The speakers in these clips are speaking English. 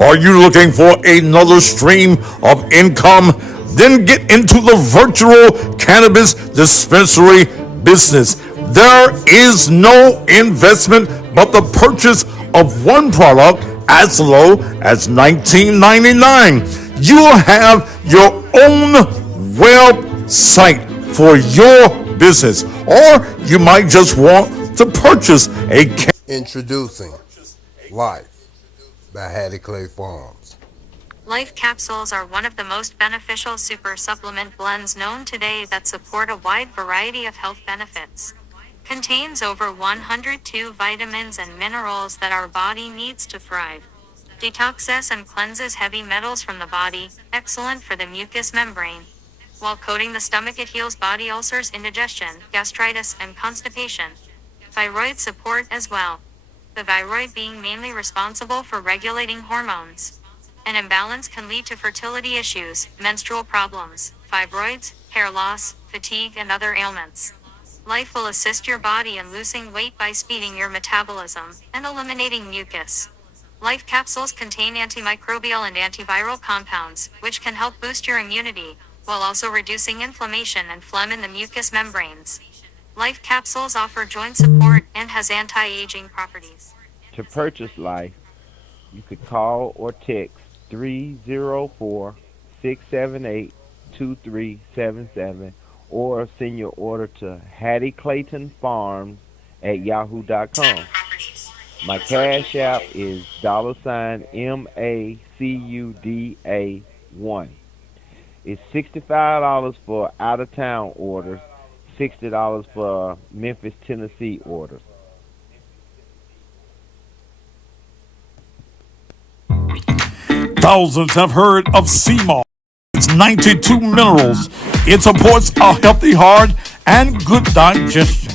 Are you looking for another stream of income? Then get into the virtual cannabis dispensary business. There is no investment but the purchase of one product as low as $19.99. You will have your own website for your business, or you might just want to purchase a Introducing Life by Hattie Clay Farms. Life capsules are one of the most beneficial super supplement blends known today that support a wide variety of health benefits. Contains over 102 vitamins and minerals that our body needs to thrive. Detoxes and cleanses heavy metals from the body, excellent for the mucous membrane. While coating the stomach, it heals body ulcers, indigestion, gastritis, and constipation. Thyroid support as well. The thyroid being mainly responsible for regulating hormones. An imbalance can lead to fertility issues, menstrual problems, fibroids, hair loss, fatigue, and other ailments. Life will assist your body in losing weight by speeding your metabolism and eliminating mucus. Life capsules contain antimicrobial and antiviral compounds, which can help boost your immunity, while also reducing inflammation and phlegm in the mucous membranes. Life capsules offer joint support and has anti-aging properties. To purchase Life, you could call or text 304-678-2377 or send your order to HattieClaytonFarms@yahoo.com. My cash app is $MACUDA1. It's $65 for out-of-town orders, $60 for Memphis, Tennessee orders. Thousands have heard of sea moss. It's 92 minerals. It supports a healthy heart and good digestion.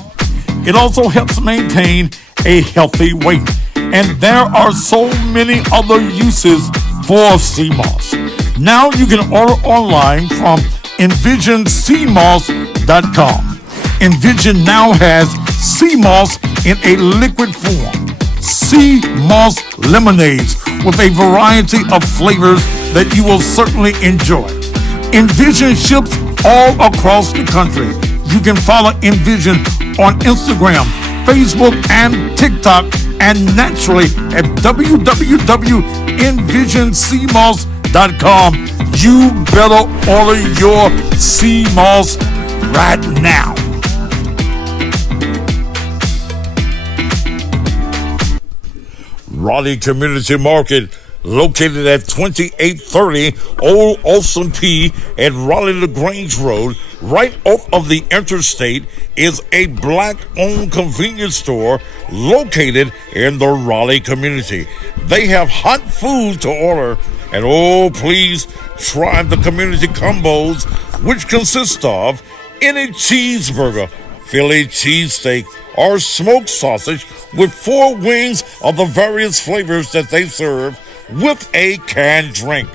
It also helps maintain a healthy weight. And there are so many other uses for sea moss. Now you can order online from EnvisionSeaMoss.com. Envision now has sea moss in a liquid form. Sea moss lemonades with a variety of flavors that you will certainly enjoy. Envision ships all across the country. You can follow Envision on Instagram, Facebook, and TikTok, and naturally at www.envisionseamoss.com. You better order your sea moss right now. Raleigh Community Market, located at 2830 Old Olson P. at Raleigh-LaGrange Road, right off of the interstate, is a black-owned convenience store located in the Raleigh community. They have hot food to order, and oh, please try the community combos, which consist of any cheeseburger, Philly cheesesteak, or smoked sausage with 4 wings of the various flavors that they serve with a canned drink.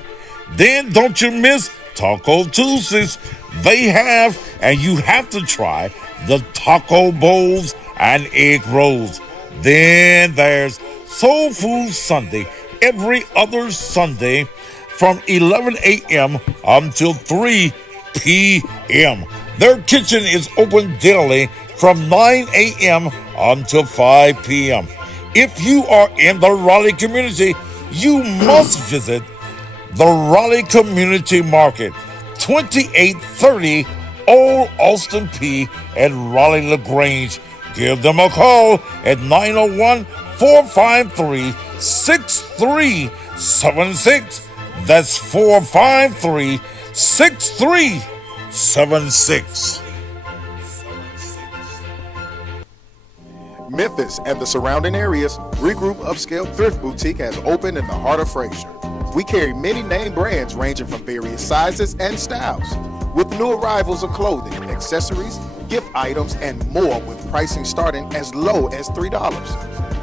Then don't you miss Taco Tuesdays. They have, and you have to try, the taco bowls and egg rolls. Then there's Soul Food Sunday every other Sunday from 11 a.m. until 3 p.m. Their kitchen is open daily from 9 a.m. until 5 p.m. If you are in the Raleigh community, you must visit the Raleigh Community Market, 2830 Old Austin P at Raleigh LaGrange. Give them a call at 901-453-6376. That's 453-6376. Memphis and the surrounding areas, Regroup Upscale Thrift Boutique has opened in the heart of Frazier. We carry many name brands ranging from various sizes and styles, with new arrivals of clothing, accessories, gift items, and more, with pricing starting as low as $3.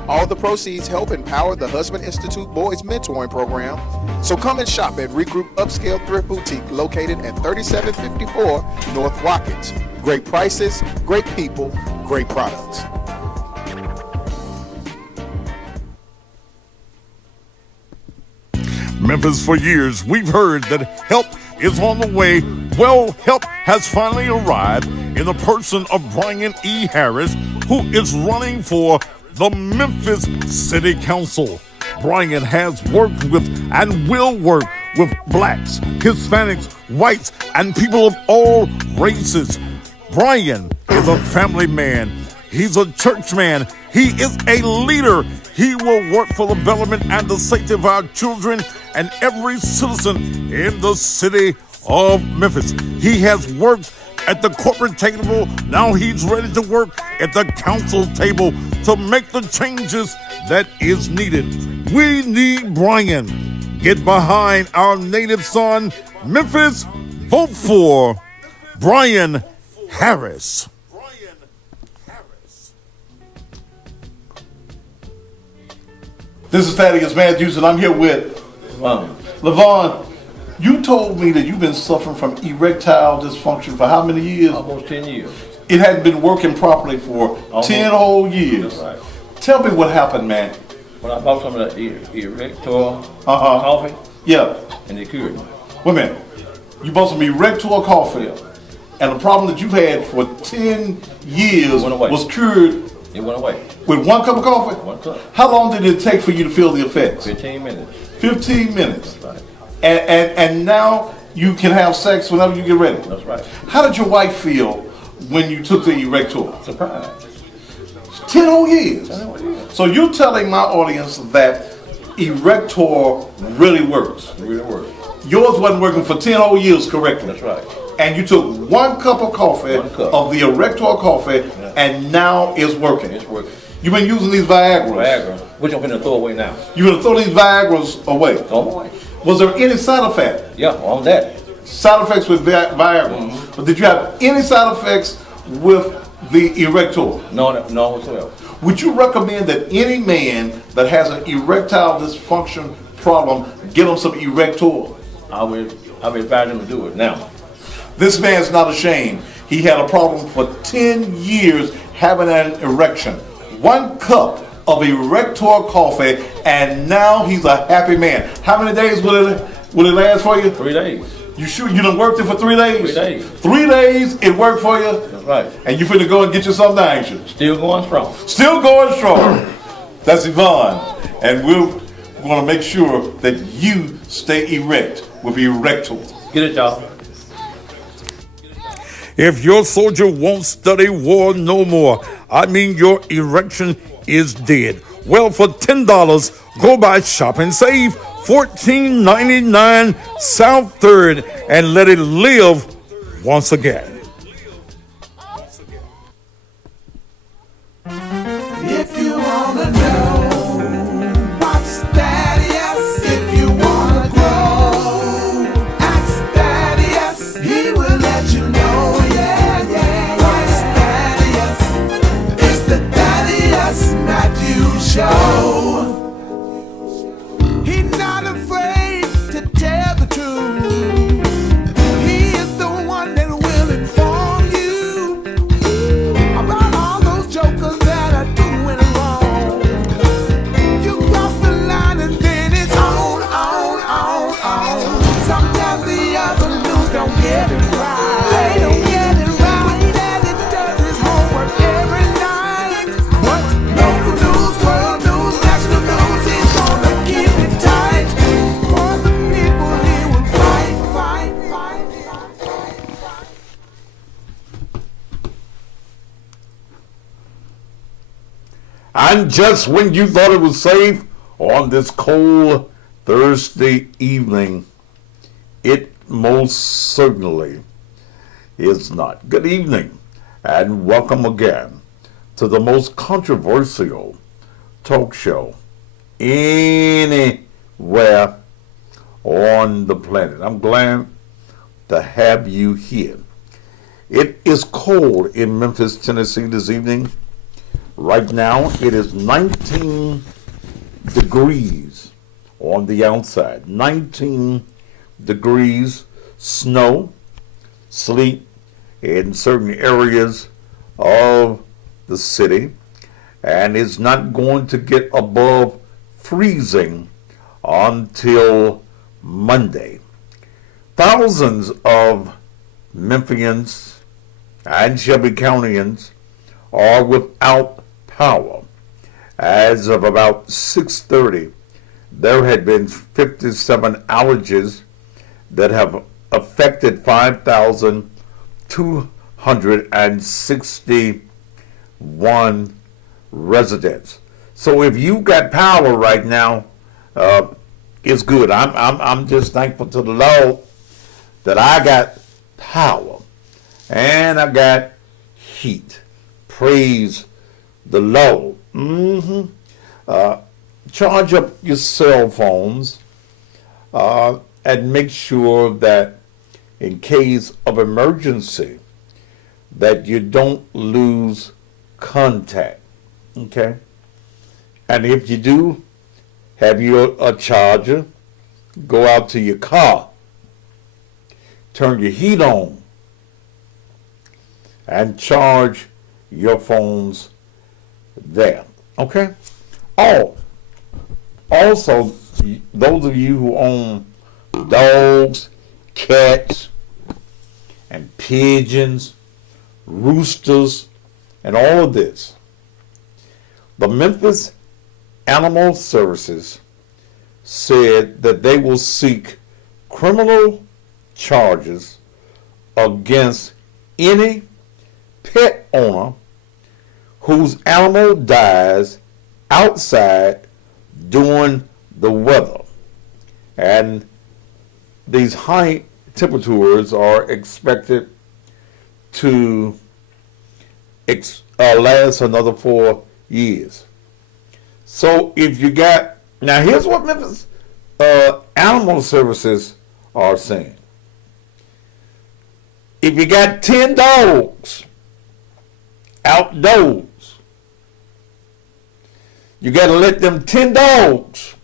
All the proceeds help empower the Husband Institute Boys Mentoring Program. So come and shop at Regroup Upscale Thrift Boutique, located at 3754 North Watkins. Great prices, great people, great products. Memphis, for years, we've heard that help is on the way. Well, help has finally arrived in the person of Brian E. Harris, who is running for the Memphis City Council. Brian has worked with and will work with blacks, Hispanics, whites, and people of all races. Brian is a family man. He's a church man. He is a leader. He will work for the development and the safety of our children and every citizen in the city of Memphis. He has worked at the corporate table. Now he's ready to work at the council table to make the changes that is needed. We need Brian. Get behind our native son, Memphis. Vote for Brian Harris. This is Thaddeus Matthews, and I'm here with LaVon. You told me that you've been suffering from erectile dysfunction for how many years? Almost 10 years. It hadn't been working properly for 10 whole years. That's right. Tell me what happened, man. When I bought some of that erector coffee, Yeah. and they cured me. Wait a minute. You bought some erector coffee, and the problem that you've had for 10 years Went away. was cured It went away. with one cup of coffee? One cup. How long did it take for you to feel the effects? 15 minutes. 15 minutes. That's right. And now you can have sex whenever you get ready. That's right. How did your wife feel when you took the erector? Surprise. 10 whole years. 10 whole years. So you're telling my audience that erector really works. It really worked. Yours wasn't working for 10 whole years correctly. That's right. And you took one cup of coffee, One cup. of the erector coffee, and now it's working. It's working. You've been using these Viagra's. Viagra, which I'm going to throw away now. You're going to throw these Viagra's away. Throw them away. Was there any side effect? Yeah, on that. Side effects with Viagra. But did you have any side effects with the erector? No whatsoever. Would you recommend that any man that has an erectile dysfunction problem get him some erector? I would advise them to do it now. This man's not ashamed. He had a problem for 10 years having an erection. One cup of erector coffee, and now he's a happy man. How many days will it last for you? 3 days. You sure you done worked it for 3 days? 3 days. 3 days it worked for you? That's right. And you finna go and get you something now, ain't you? Still going strong. Still going strong. That's Yvonne. And we're gonna make sure that you stay erect with erector. Get it, y'all. If your soldier won't study war no more, I mean your erection is dead. Well, for $10, go by Shop and Save, 1499 South 3rd, and let it live once again. If you wanna know what's Thaddeus, if you wanna grow, ask Thaddeus, he will let you know, yeah, yeah, what's Thaddeus, it's the Thaddeus Matthews Show. He's not afraid to tell the truth, he is the one that will inform. And just when you thought it was safe on this cold Thursday evening, it most certainly is not. Good evening, and welcome again to the most controversial talk show anywhere on the planet. I'm glad to have you here. It is cold in Memphis, Tennessee this evening. Right now, it is 19 degrees on the outside. 19 degrees, snow, sleet in certain areas of the city, and it's not going to get above freezing until Monday. Thousands of Memphians and Shelby Countyans are without power. As of about 6:30, there had been 57 outages that have affected 5,261 residents. So if you got power right now, it's good. I'm just thankful to the Lord that I got power and I got heat. Praise the Lord. Charge up your cell phones and make sure that in case of emergency that you don't lose contact. Okay? And if you do have a charger, go out to your car, turn your heat on, and charge your phones there. Okay? Also, those of you who own dogs, cats, and pigeons, roosters, and all of this, the Memphis Animal Services said that they will seek criminal charges against any pet owner whose animal dies outside during the weather. And these high temperatures are expected to last another 4 years. So if you got, now here's what Memphis Animal Services are saying. If you got 10 dogs outdoors, you got to let them 10 dogs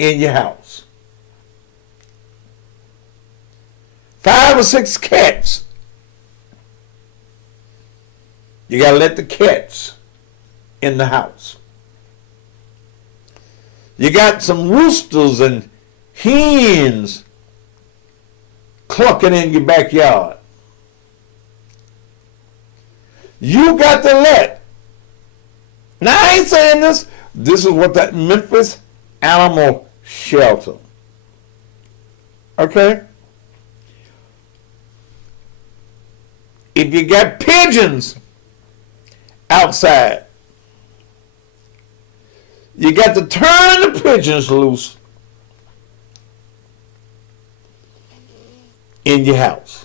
in your house. 5 or 6 cats, you got to let the cats in the house. You got some roosters and hens clucking in your backyard. You got to let. Now I ain't saying this. This is what that Memphis Animal Shelter. Okay? If you got pigeons outside, you got to turn the pigeons loose in your house.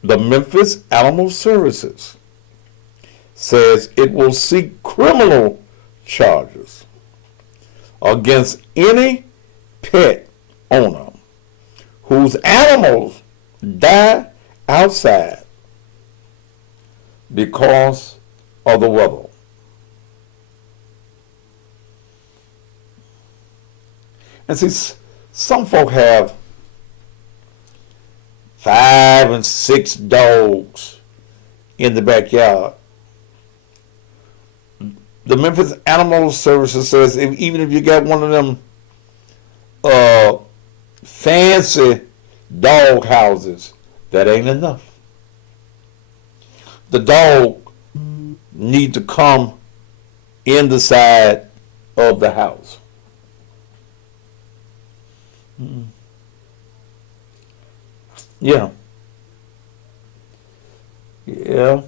The Memphis Animal Services says it will seek criminal charges against any pet owner whose animals die outside because of the weather. And see, some folk have 5 and 6 dogs in the backyard. The Memphis Animal Services says even if you got one of them fancy dog houses, that ain't enough. The dog need to come in the side of the house. Yeah. Yeah.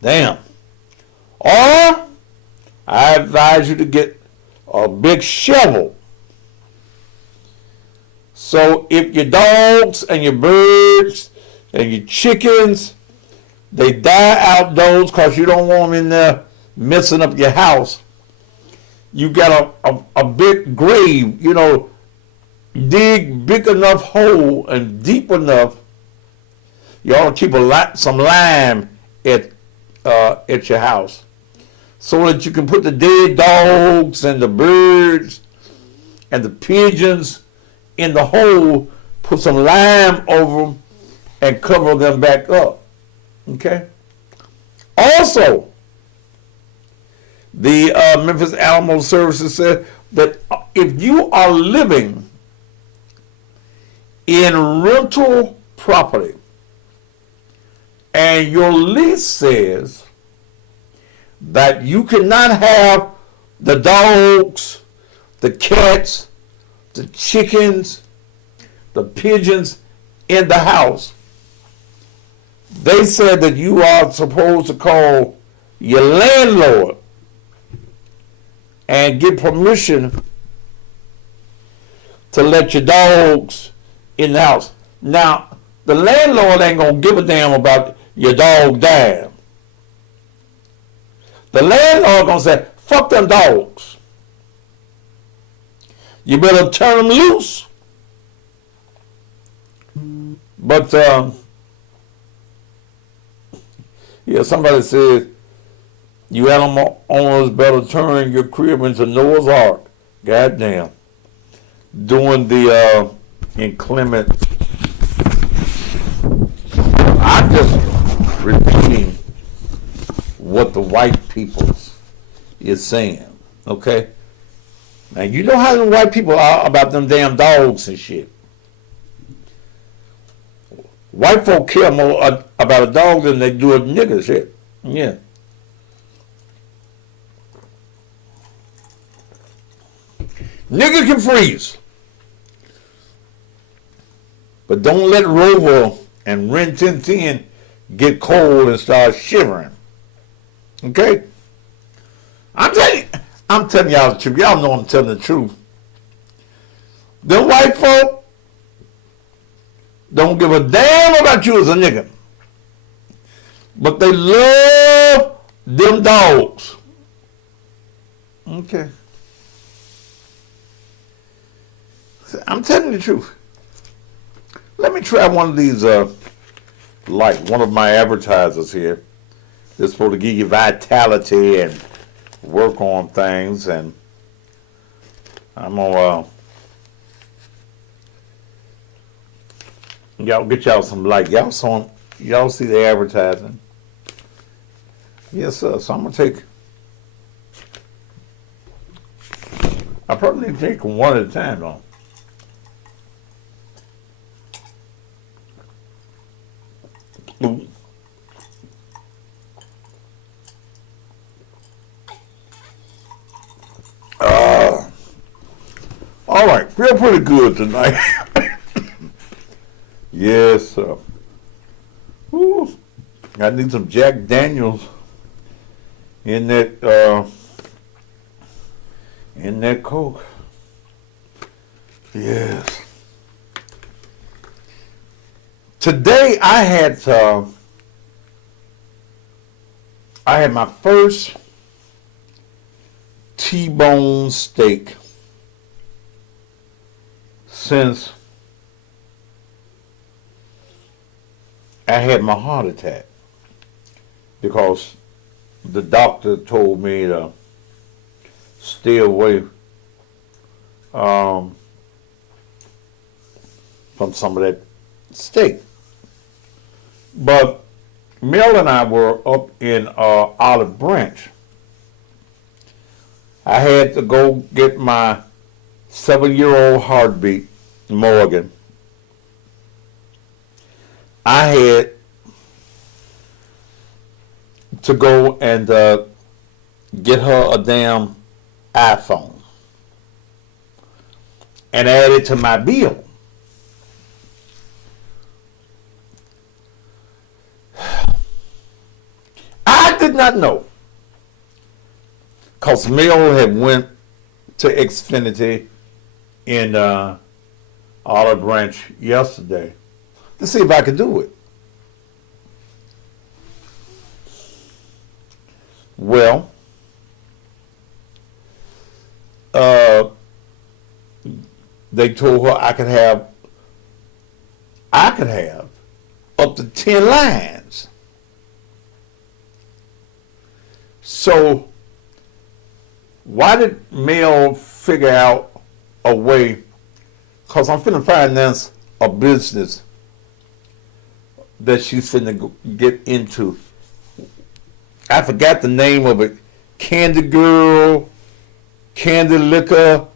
Damn. Or I advise you to get a big shovel. So if your dogs and your birds and your chickens, they die outdoors because you don't want them in there messing up your house, you got a big grave, dig big enough hole and deep enough. You ought to keep some lime at your house so that you can put the dead dogs and the birds and the pigeons in the hole, put some lime over them, and cover them back up. Okay? Also, the Memphis Animal Services said that if you are living in rental property and your lease says that you cannot have the dogs, the cats, the chickens, the pigeons in the house, they said that you are supposed to call your landlord and get permission to let your dogs in the house. Now, the landlord ain't gonna give a damn about your dog dying. The landlord gonna say, fuck them dogs. You better turn them loose. But, somebody said, you animal owners better turn your crib into Noah's Ark. Goddamn. Doing the inclement. I'm just repeating what the white people is saying. Okay? Now, you know how the white people are about them damn dogs and shit. White folk care more about a dog than they do a nigga shit. Yeah. Nigga can freeze. But don't let Rover and Rin Tin Tin get cold and start shivering. Okay? I'm telling y'all the truth. Y'all know I'm telling the truth. The white folk don't give a damn about you as a nigga. But they love them dogs. Okay. I'm telling you the truth. Let me try one of these, like one of my advertisers here. They're supposed to give you vitality and work on things, and I'm gonna y'all get y'all some light. Y'all see the advertising? Yes, sir. So I'm gonna take. I probably need to take them one at a time, though. Ooh. All right, feel pretty good tonight. Yes, sir. Ooh, I need some Jack Daniels in that Coke. Yes. Today I had my first T-bone steak since I had my heart attack, because the doctor told me to stay away from some of that steak. But Mel and I were up in Olive Branch. I had to go get my 7-year-old heartbeat, Morgan. I had to go and get her a damn iPhone and add it to my bill. did not know. Because Mel had went to Xfinity in Olive Branch yesterday to see if I could do it. Well, they told her I could have up to 10 lines. So why did Mel figure out a way? Because I'm finna finance a business that she's finna get into. I forgot the name of it. Candy Girl, Candy Liquor,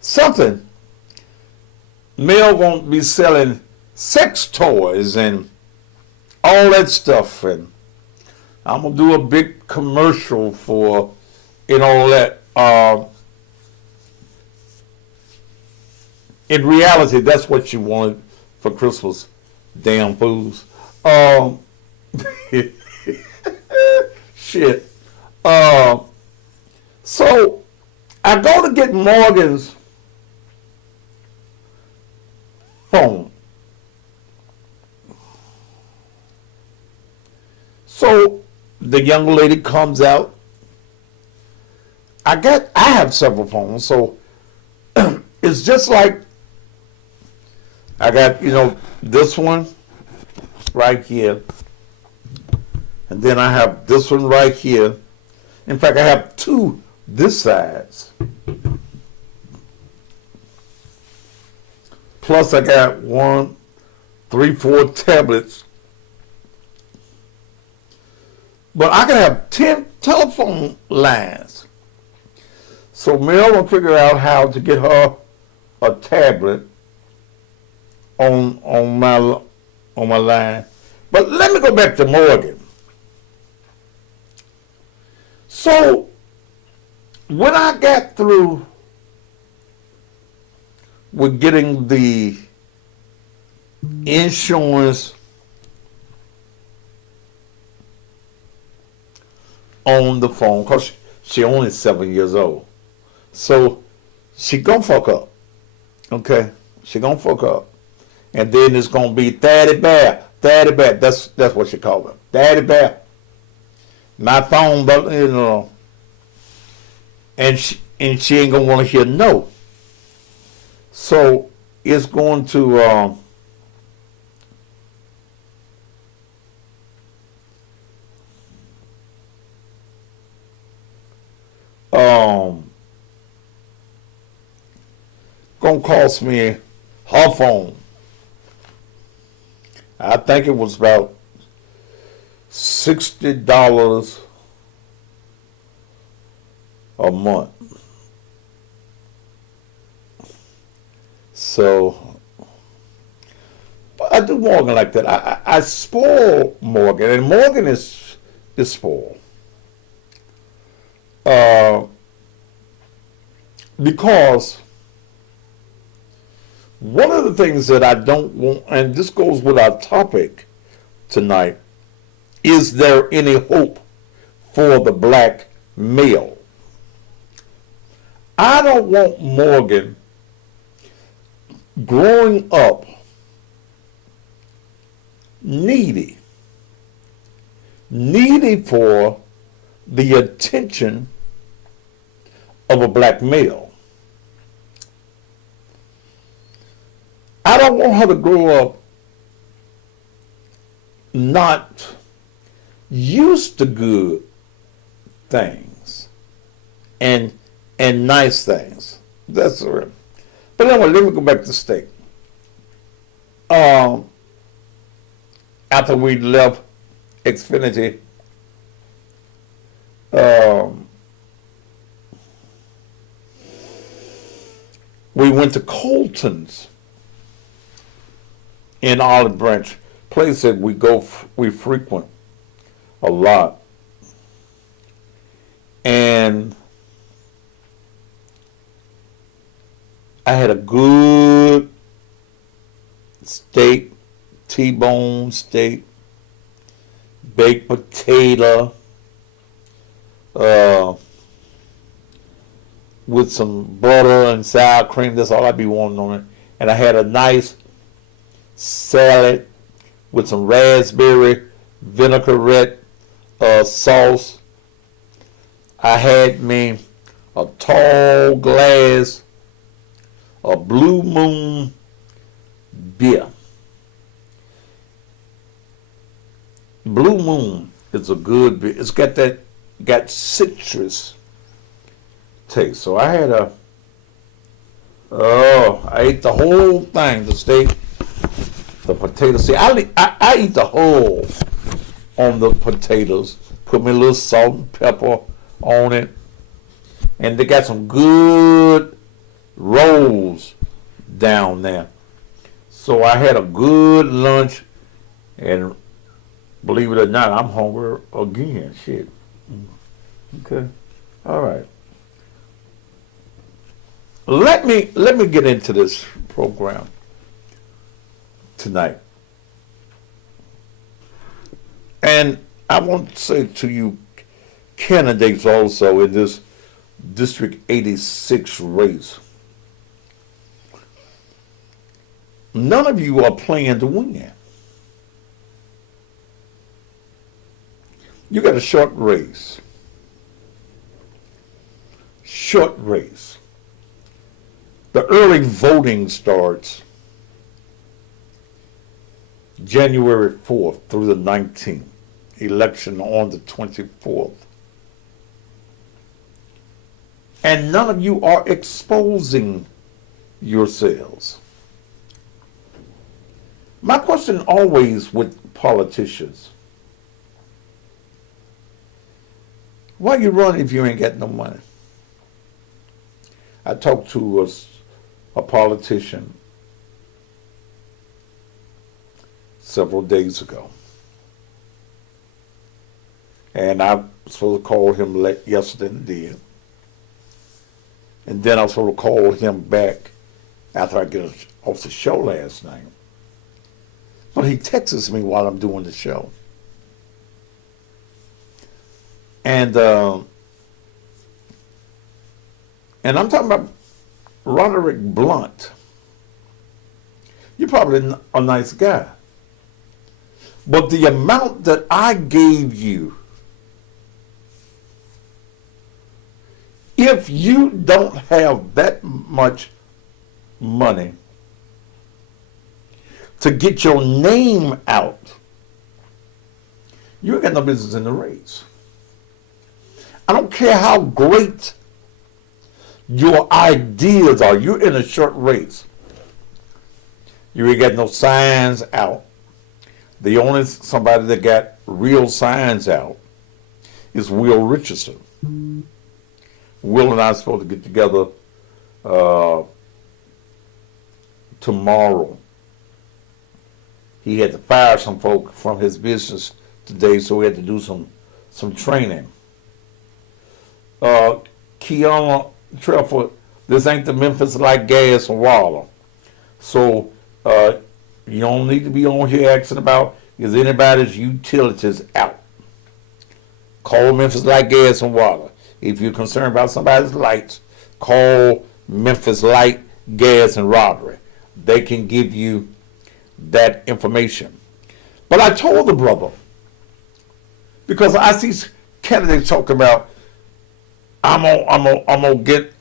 something. Mel won't be selling sex toys and all that stuff, and I'm gonna do a big commercial for and all that. In reality, that's what she wanted for Christmas. Damn fools. Shit. So I go to get Morgan's phone. So the young lady comes out. I have several phones, so it's just like I got, this one right here. And then I have this one right here. In fact, I have two this size. Plus I got 1, 3, 4 tablets. But I can have 10 telephone lines. So Mel will figure out how to get her a tablet on my line. But let me go back to Morgan. So when I got through with getting the insurance on the phone, because she only 7 years old, so she gonna fuck up. Okay, she gonna fuck up, and then it's gonna be Daddy Bear. That's what she called him, Daddy Bear. My phone, but and she ain't gonna want to hear no. So it's going to gonna cost me her phone. I think it was about $60 a month. So I do Morgan like that. I spoil Morgan, and Morgan is spoiled. Because one of the things that I don't want, and this goes with our topic tonight, is there any hope for the black male? I don't want Morgan growing up needy for the attention of a black male. I don't want her to grow up not used to good things and nice things. That's real. But anyway, let me go back to steak. After we left Xfinity, we went to Colton's in Olive Branch, place that we frequent a lot. And I had a good steak, T-bone steak, baked potato with some butter and sour cream. That's all I be wanting on it. And I had a nice salad with some raspberry vinaigrette sauce. I had me a tall glass of Blue Moon beer. Blue Moon is a good beer. It's got citrus taste. So I had I ate the whole thing, the steak, the potatoes. See, I eat the whole on the potatoes. Put me a little salt and pepper on it. And they got some good rolls down there. So I had a good lunch, and believe it or not, I'm hungry again. Shit. Okay. All right. Let me get into this program tonight. And I want to say to you candidates also in this District 86 race, none of you are playing to win. You got a short race. Short race. The early voting starts January 4th through the 19th. Election on the 24th. And none of you are exposing yourselves. My question always with politicians, why you run if you ain't got no money? I talked to a politician several days ago. And I was supposed to call him yesterday and did. And then I was supposed to call him back after I get off the show last night. But he texts me while I'm doing the show. And I'm talking about Roderick Blunt. You're probably a nice guy. But the amount that I gave you, if you don't have that much money to get your name out, you ain't got no business in the race. I don't care how great your ideas are. You're in a short race. You ain't got no signs out. The only somebody that got real signs out is Will Richardson. Will and I are supposed to get together tomorrow. He had to fire some folk from his business today, so we had to do some training. Kiana Treffer, this ain't the Memphis like gas and water. So you don't need to be on here asking about is anybody's utilities out. Call Memphis like gas and water. If you're concerned about somebody's lights, call Memphis Light, Gas, and Robbery. They can give you that information. But I told the brother, because I see candidates talking about, I'm gonna get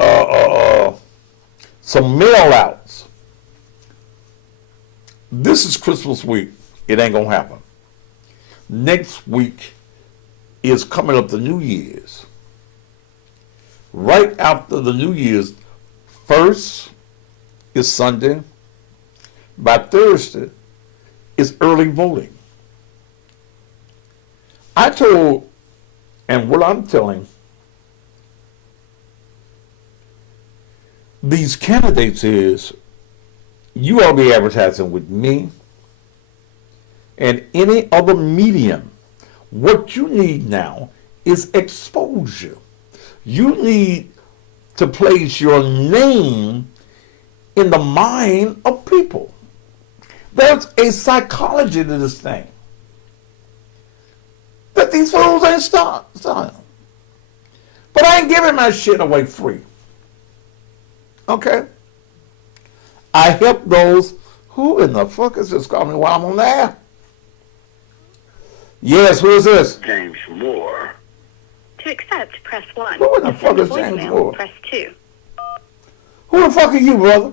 some mail outs. This is Christmas week. It ain't gonna happen. Next week is coming up the New Year's. Right after the New Year's, first is Sunday. By Thursday is early voting. I told, and what I'm telling these candidates is, you ought to be advertising with me and any other medium. What you need now is exposure. You need to place your name in the mind of people. There's a psychology to this thing. that these fools ain't starting. But I ain't giving my shit away free. Okay? I help those. Who in the fuck is this calling me while I'm on the air? Yes, who is this? James Moore. To accept, press 1. Who in the To fuck send a is James voicemail, Moore? press 2. Who the fuck are you, brother?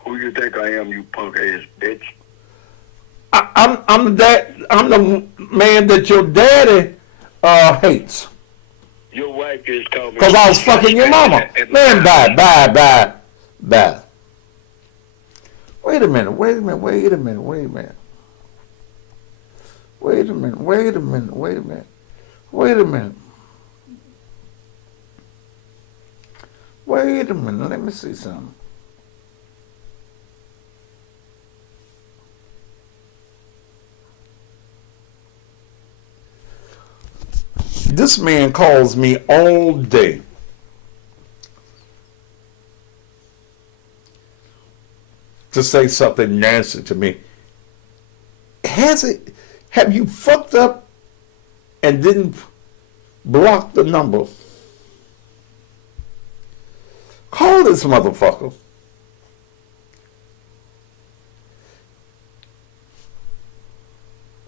Who you think I am, you punk ass bitch? I'm the man that your daddy hates. Your wife just called me. Because I was fucking your mama. Man, bye. Wait a minute. Let me see something. This man calls me all day. To say something nasty to me. Have you fucked up and didn't block the number? Call this motherfucker.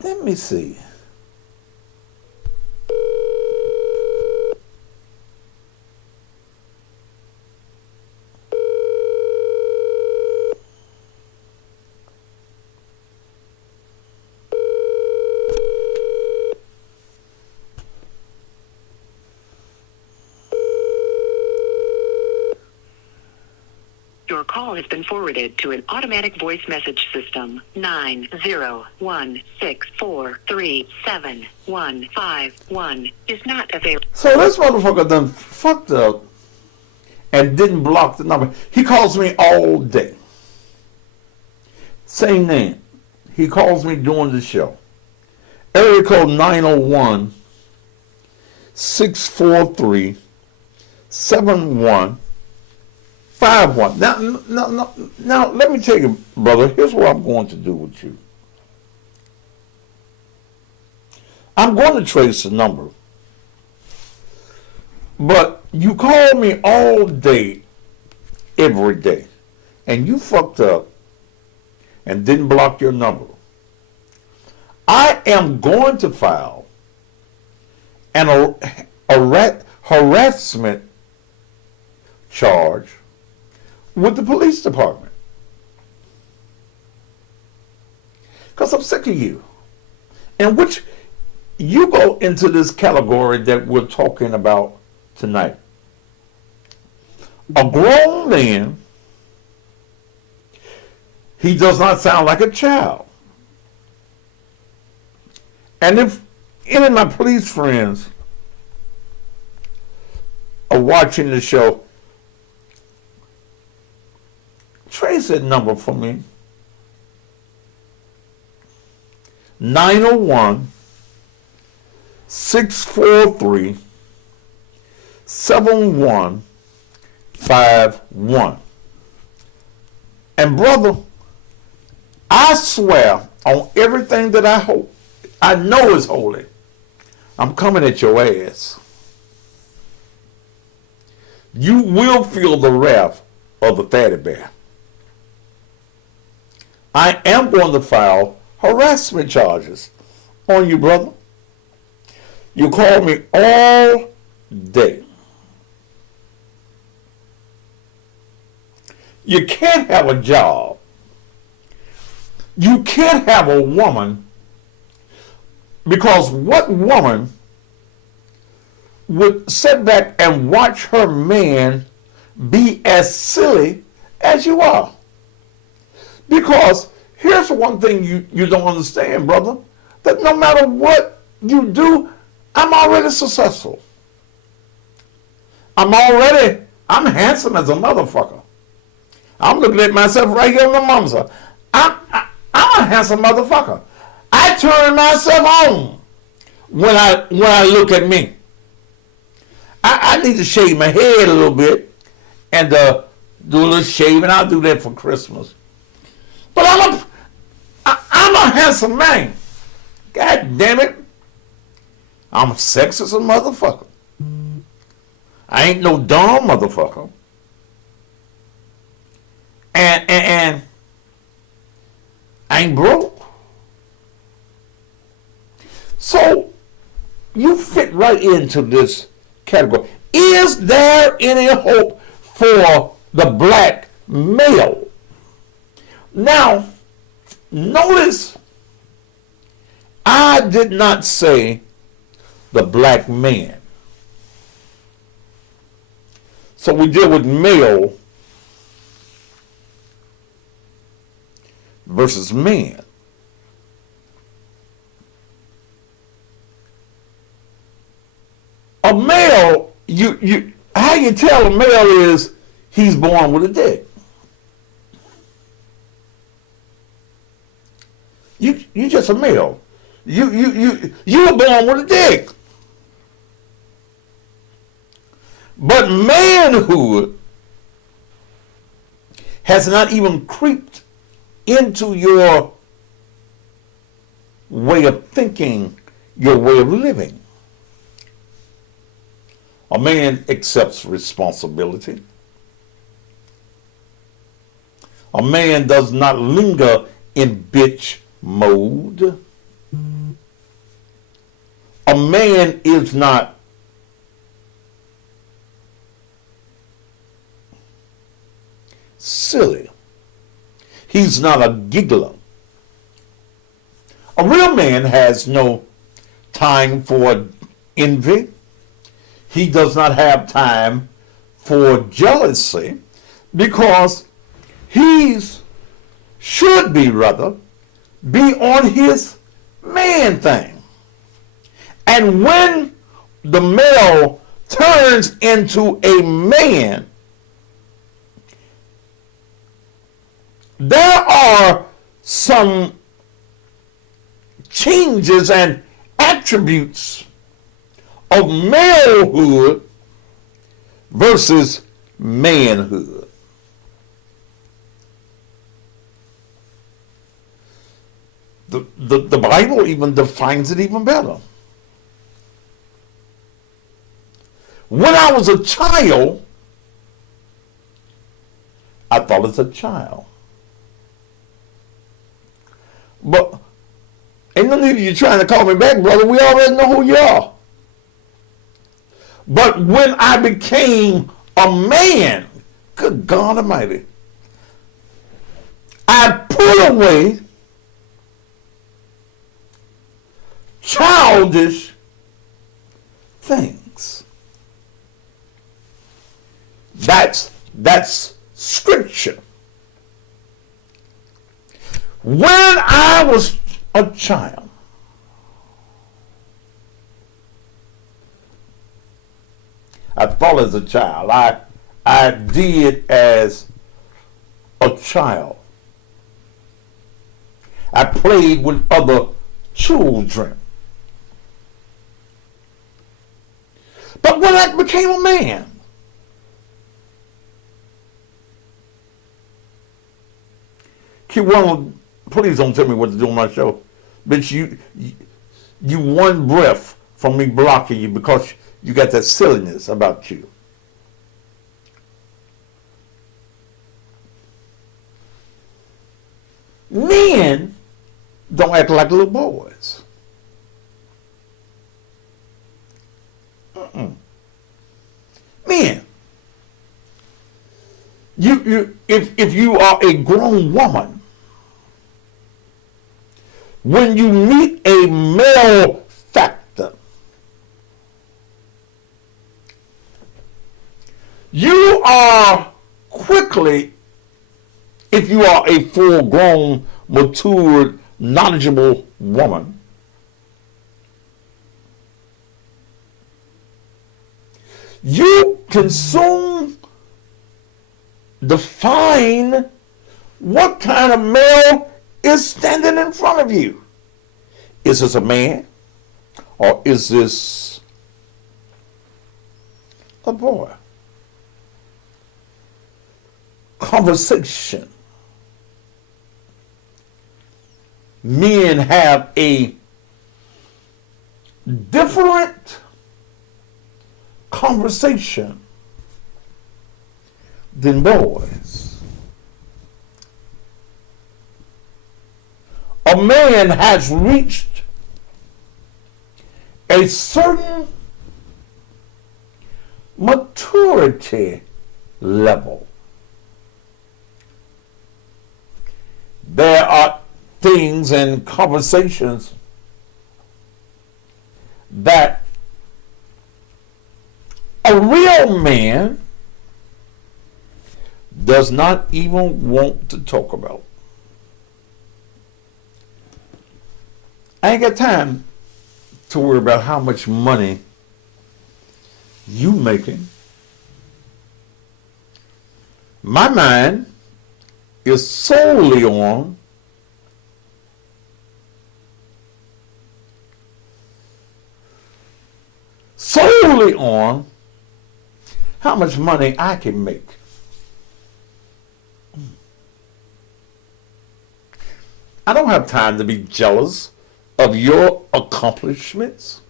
Let me see. Your call has been forwarded to an automatic voice message system. 90164375151 is not available. So this motherfucker done fucked up and didn't block the number. He calls me all day. Same name. He calls me during the show. Area code 901-643-7151. Now, let me tell you, brother, here's what I'm going to do with you. I'm going to trace the number. But you call me all day, every day, and you fucked up and didn't block your number. I am going to file an harassment charge with the police department. Because I'm sick of you. In which you go into this category that we're talking about tonight. A grown man, he does not sound like a child. And if any of my police friends are watching the show, trace that number for me. 901-643-7151. And brother, I swear on everything that I know is holy, I'm coming at your ass. You will feel the wrath of the fatty bear. I am going to file harassment charges on you, brother. You call me all day. You can't have a job. You can't have a woman, because what woman would sit back and watch her man be as silly as you are? Because here's one thing you don't understand, brother, that no matter what you do, I'm already successful. I'm handsome as a motherfucker. I'm looking at myself right here on the mama side. I'm a handsome motherfucker. I turn myself on when I look at me. I need to shave my head a little bit and do a little shaving. I'll do that for Christmas. But I'm a handsome man. God damn it. I'm sexist as a motherfucker. I ain't no dumb motherfucker. And I ain't broke. So you fit right into this category. Is there any hope for the black male? Now, notice I did not say the black man. So we deal with male versus man. A male, how you tell a male is he's born with a dick. You just a male. You were born with a dick. But manhood has not even creeped into your way of thinking, your way of living. A man accepts responsibility. A man does not linger in bitch mode. A man is not silly. He's not a giggler. A real man has no time for envy. He does not have time for jealousy because should be on his man thing. And when the male turns into a man, there are some changes and attributes of malehood versus manhood. The Bible even defines it even better. When I was a child, I thought as a child. But ain't no need of you trying to call me back, brother. We already know who you are. But when I became a man, good God Almighty, I put away childish things. That's scripture. When I was a child, I thought as a child. I did as a child. I played with other children. But when I became a man, Q1, please don't tell me what to do on my show. Bitch, you one breath from me blocking you because you got that silliness about you. Men don't act like little boys. Men, if you are a grown woman, when you meet a male factor, you are quickly, if you are a full-grown, matured, knowledgeable woman, you can soon define what kind of male is standing in front of you. Is this a man or is this a boy? Conversation. Men have a different conversation than boys. A man has reached a certain maturity level. There are things and conversations that a real man does not even want to talk about. I ain't got time to worry about how much money you making. My mind is solely on how much money I can make. I don't have time to be jealous of your accomplishments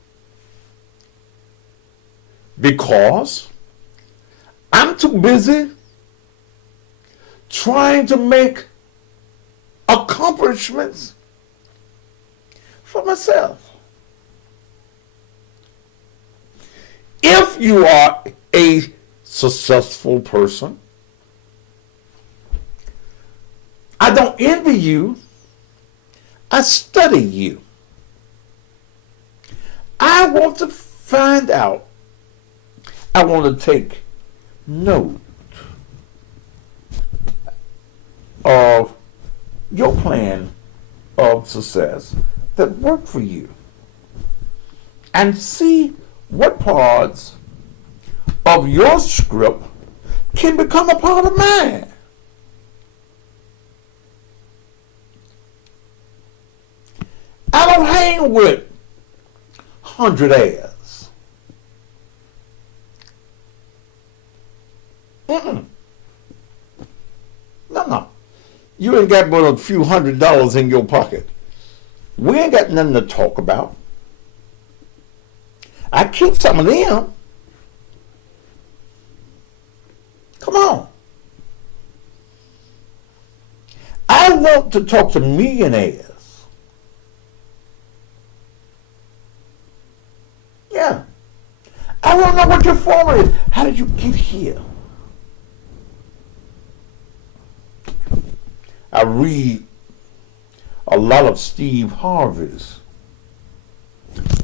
because I'm too busy trying to make accomplishments for myself. If you are a successful person, I don't envy you. I study you. I want to find out. I want to take note of your plan of success that worked for you and see what parts of your script can become a part of mine. I don't hang with 100 ass. No. You ain't got but a few $100 in your pocket. We ain't got nothing to talk about. I keep some of them. Come on. I want to talk to millionaires. Yeah. I want to know what your formula is. How did you get here? I read a lot of Steve Harvey's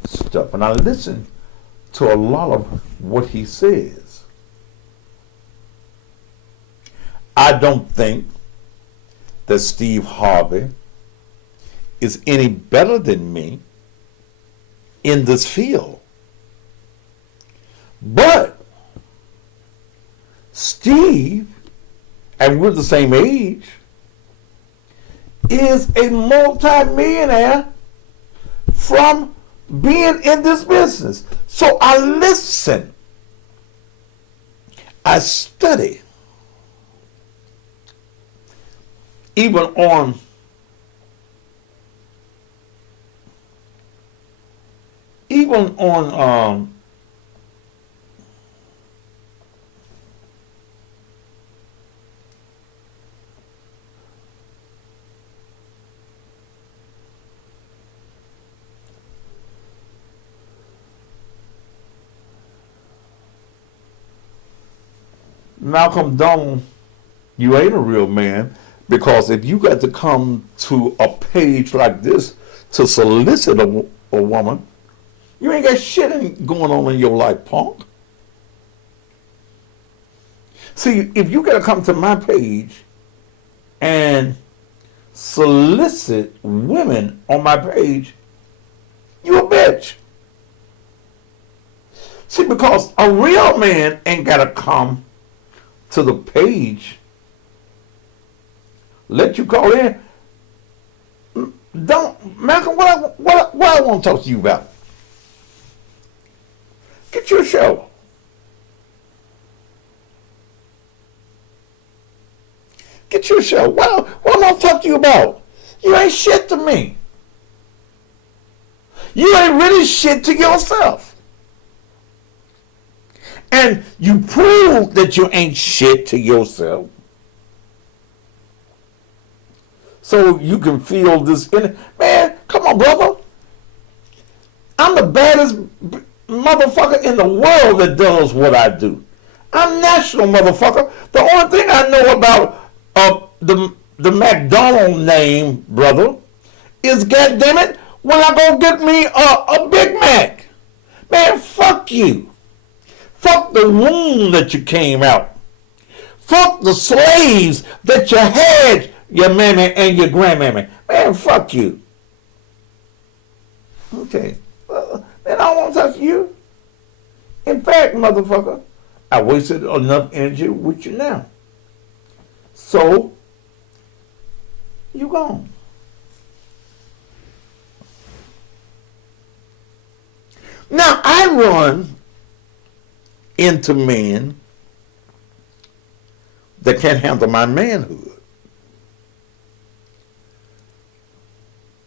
stuff, and I listen to a lot of what he says. I don't think that Steve Harvey is any better than me in this field. But Steve, and we're the same age, is a multi-millionaire from being in this business. So I listen. I study. Even on Malcolm Donald, you ain't a real man, because if you got to come to a page like this to solicit a woman, you ain't got shit going on in your life, punk. See, if you got to come to my page and solicit women on my page, you a bitch. See, because a real man ain't got to come to the page, let you call in. Don't, Malcolm, what I want to talk to you about? Get your show. Get your show. What am I talk to you about? You ain't shit to me. You ain't really shit to yourself. And you prove that you ain't shit to yourself. So you can feel this. Man, come on, brother. I'm the baddest motherfucker in the world that does what I do. I'm national, motherfucker. The only thing I know about the McDonald name, brother, is, goddammit, when I go get me a Big Mac. Man, fuck you. Fuck the womb that you came out. Fuck the slaves that you had, your mammy and your grandmammy. Man, fuck you. Okay. Man, I don't want to touch you. In fact, motherfucker, I wasted enough energy with you now. So, you gone. Now, I run into men that can't handle my manhood.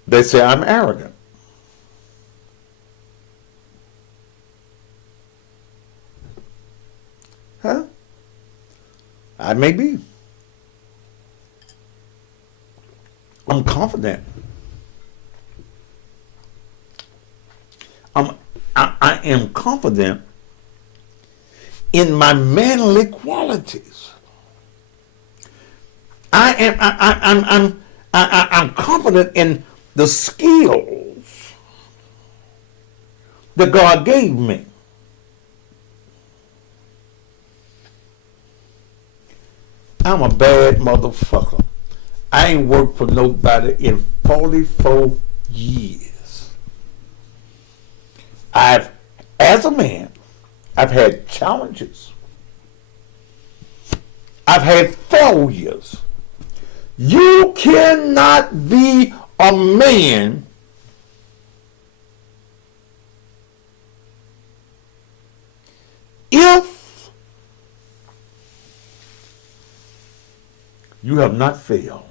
They say I'm arrogant. Huh? I may be. I'm confident. I am confident in my manly qualities. I'm confident in the skills that God gave me. I'm a bad motherfucker. I ain't worked for nobody in 44 years. As a man, I've had challenges. I've had failures. You cannot be a man if you have not failed.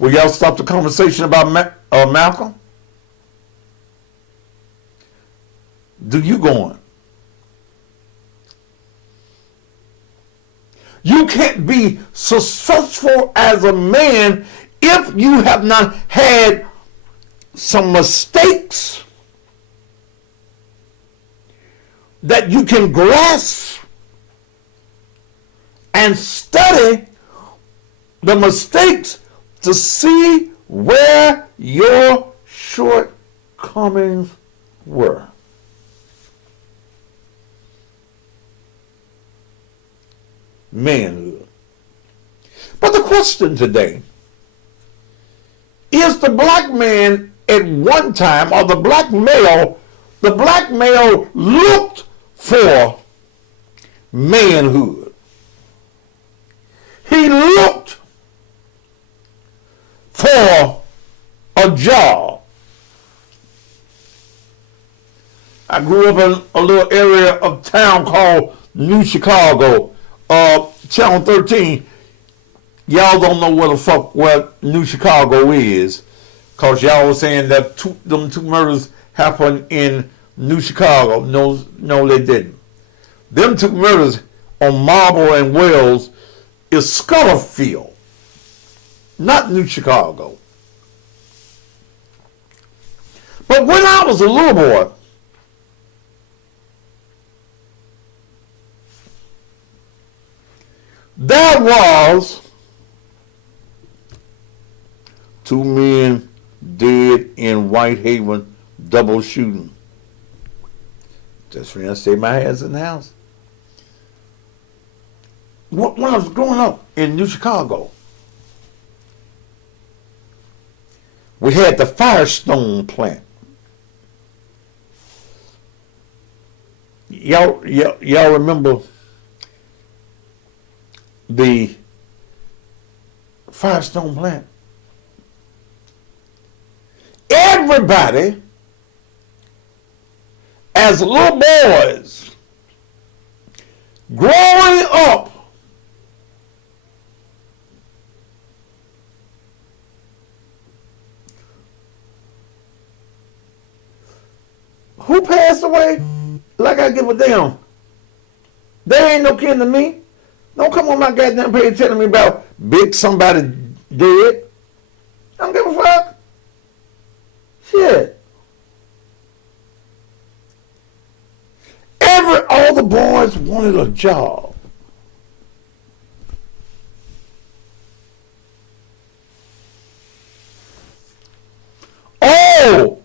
Will y'all stop the conversation about Malcolm? Do you go on? You can't be successful as a man if you have not had some mistakes that you can grasp and study the mistakes to see where your shortcomings were. Manhood. But the question today is, the black man at one time, or the black male looked for manhood. He looked for a job. I grew up in a little area of town called New Chicago. Channel 13, y'all don't know what the fuck what New Chicago is, cause y'all was saying that them two murders happened in New Chicago. No, they didn't. Them two murders on Marble and Wells is Scutterfield, not New Chicago. But when I was a little boy, there was 2 men dead in Whitehaven double shooting. Just when I stay my hands in the house. When I was growing up in New Chicago, we had the Firestone plant. Y'all remember the Firestone plant? Everybody, as little boys, growing up, Who passed away? Like I give a damn. They ain't no kin to me. Don't come on my goddamn page telling me about big somebody dead. I don't give a fuck. Shit. All the boys wanted a job. Oh,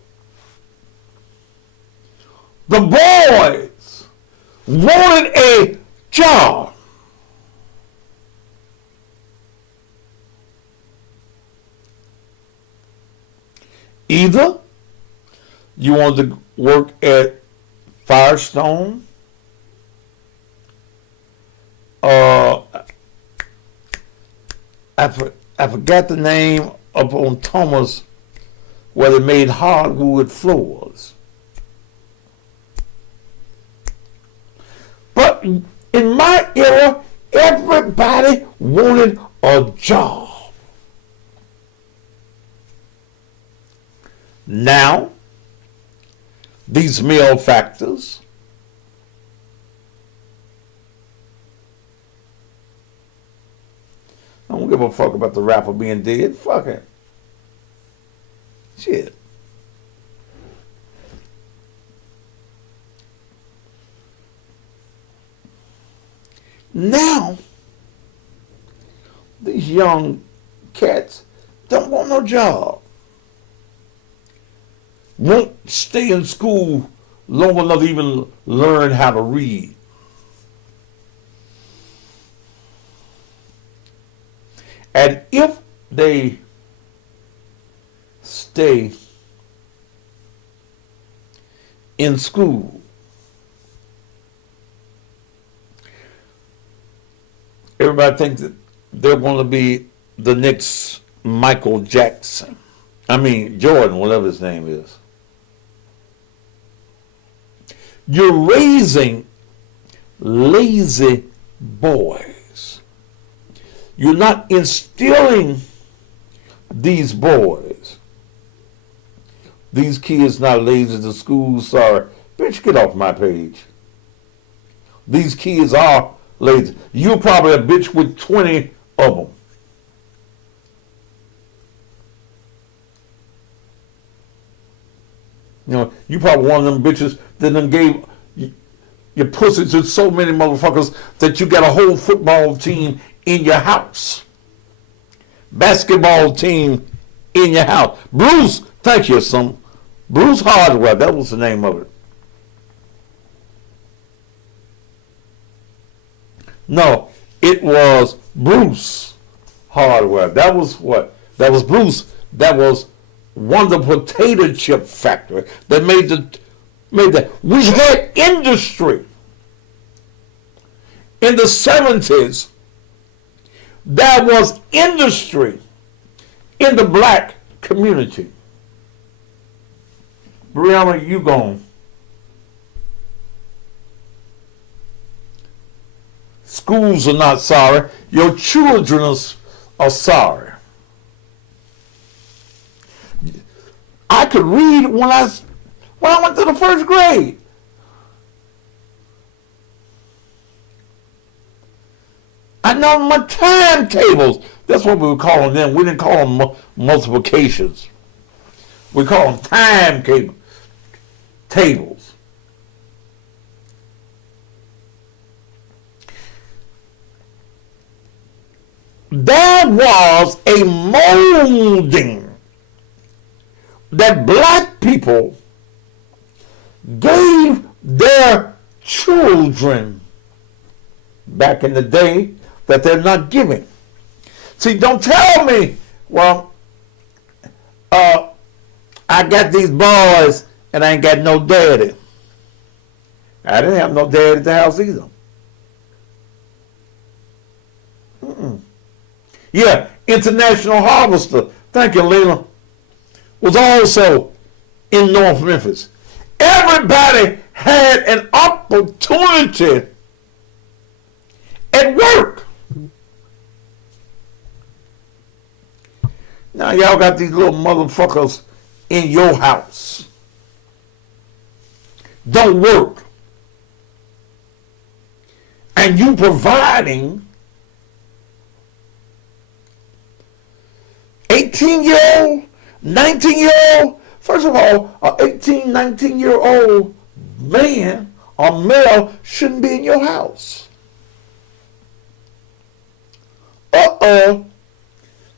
the boys wanted a job. Either you wanted to work at Firestone, I forgot the name up on Thomas where they made hardwood floors. But in my era, everybody wanted a job. Now, these male factors I don't give a fuck about the rapper being dead. Fuck it. Shit. Now, these young cats don't want no job. Won't stay in school long enough to even learn how to read. And if they stay in school, everybody thinks that they're going to be the next Michael Jackson. I mean, Jordan, whatever his name is. You're raising lazy boys. You're not instilling these boys. These kids not lazy to school, sorry. Bitch, get off my page. These kids are lazy. You're probably a bitch with 20 of them. You know, you probably one of them bitches that done gave your pussy to so many motherfuckers that you got a whole football team in your house. Basketball team in your house. Bruce, thank you, son. Bruce Hardware, that was the name of it. No, it was Bruce Hardware. That was what? That was Bruce. That was Wonder Potato Chip Factory that made that. We had industry in the 70s. There was industry in the black community. Brianna, you gone. Schools are not sorry. Your children are sorry. I could read when I went to the first grade. I know my timetables. That's what we were calling them. We didn't call them multiplications. We call them tables. There was a molding that black people gave their children back in the day that they're not giving. See, don't tell me, well, I got these boys and I ain't got no daddy. I didn't have no daddy at the house either. Yeah, International Harvester, thank you, Leila, was also in North Memphis. Everybody had an opportunity at work. Now y'all got these little motherfuckers in your house. don't work, and you providing 18-year-old, 19-year-old, first of all, an 18, 19-year-old man or male shouldn't be in your house.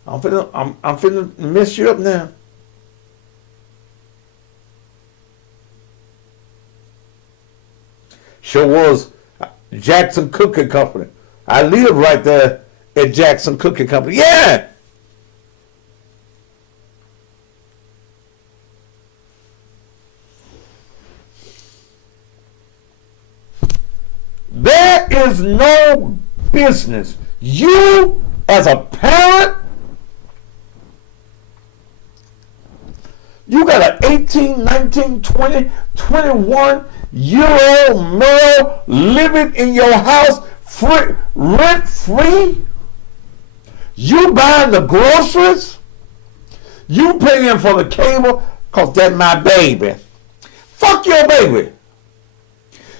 I'm finna mess you up now. Sure was Jackson Cookie Company. I live right there at Jackson Cookie Company. Yeah. There is no business. You as a parent, you got an 18, 19, 20, 21-year-old male living in your house free, rent free. You buying the groceries. You paying for the cable because that's my baby. Fuck your baby.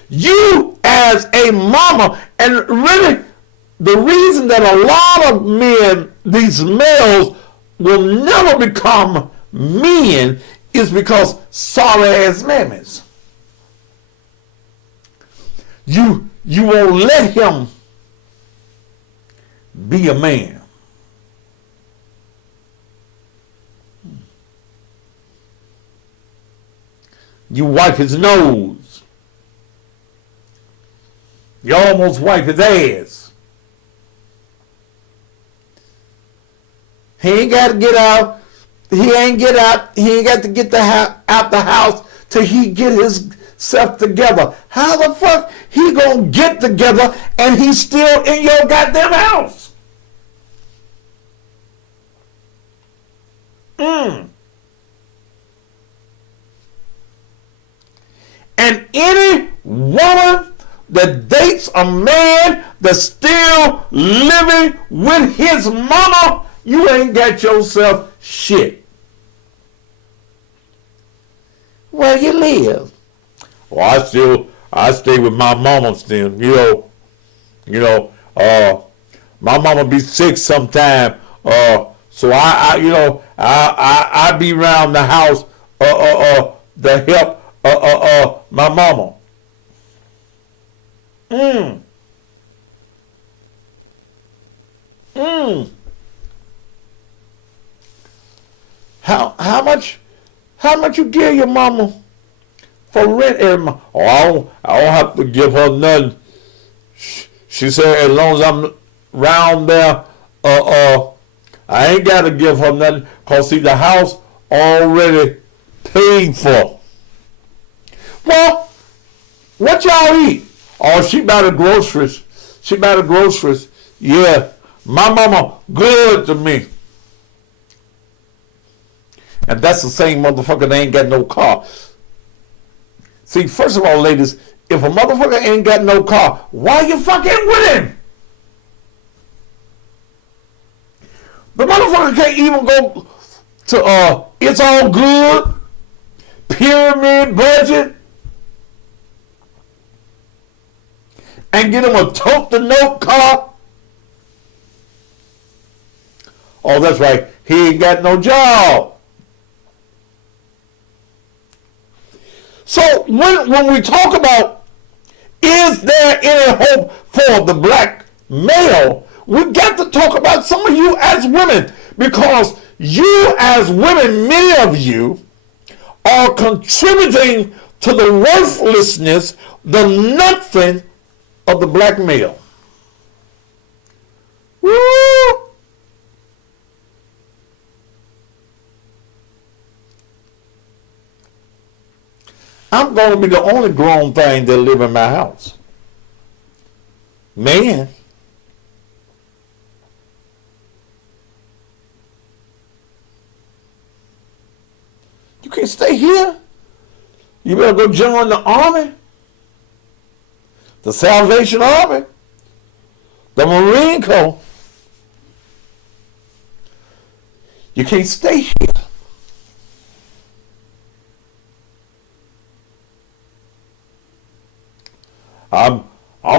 You as a mama, and really the reason that a lot of men, these males, will never become men is because sorry ass mammies. You won't let him be a man. You wipe his nose. You almost wipe his ass. He ain't got to get out. He ain't got to get out the house till he get himself together. How the fuck he gonna get together and he's still in your goddamn house? And any woman that dates a man that's still living with his mama, you ain't got yourself shit. Where you live? Well, I stay with my mama still. My mama be sick sometime. So I be around the house to help my mama. How much you give your mama for rent every month? Oh, I don't have to give her nothing. She said as long as I'm around there, I ain't got to give her nothing because see the house already paid for. Well, what y'all eat? Oh, she buy the groceries. Yeah, my mama good to me. And that's the same motherfucker that ain't got no car. See, first of all, ladies, if a motherfucker ain't got no car, why you fucking with him? The motherfucker can't even go to It's All Good, Pyramid Budget, and get him a tote-the-note car. Oh, that's right. He ain't got no job. So when we talk about is there any hope for the black male, we got to talk about some of you as women, because you as women, many of you, are contributing to the worthlessness, the nothing of the black male. Woo! I'm going to be the only grown thing that live in my house. Man. You can't stay here. You better go join the army. The Salvation Army. The Marine Corps. You can't stay here.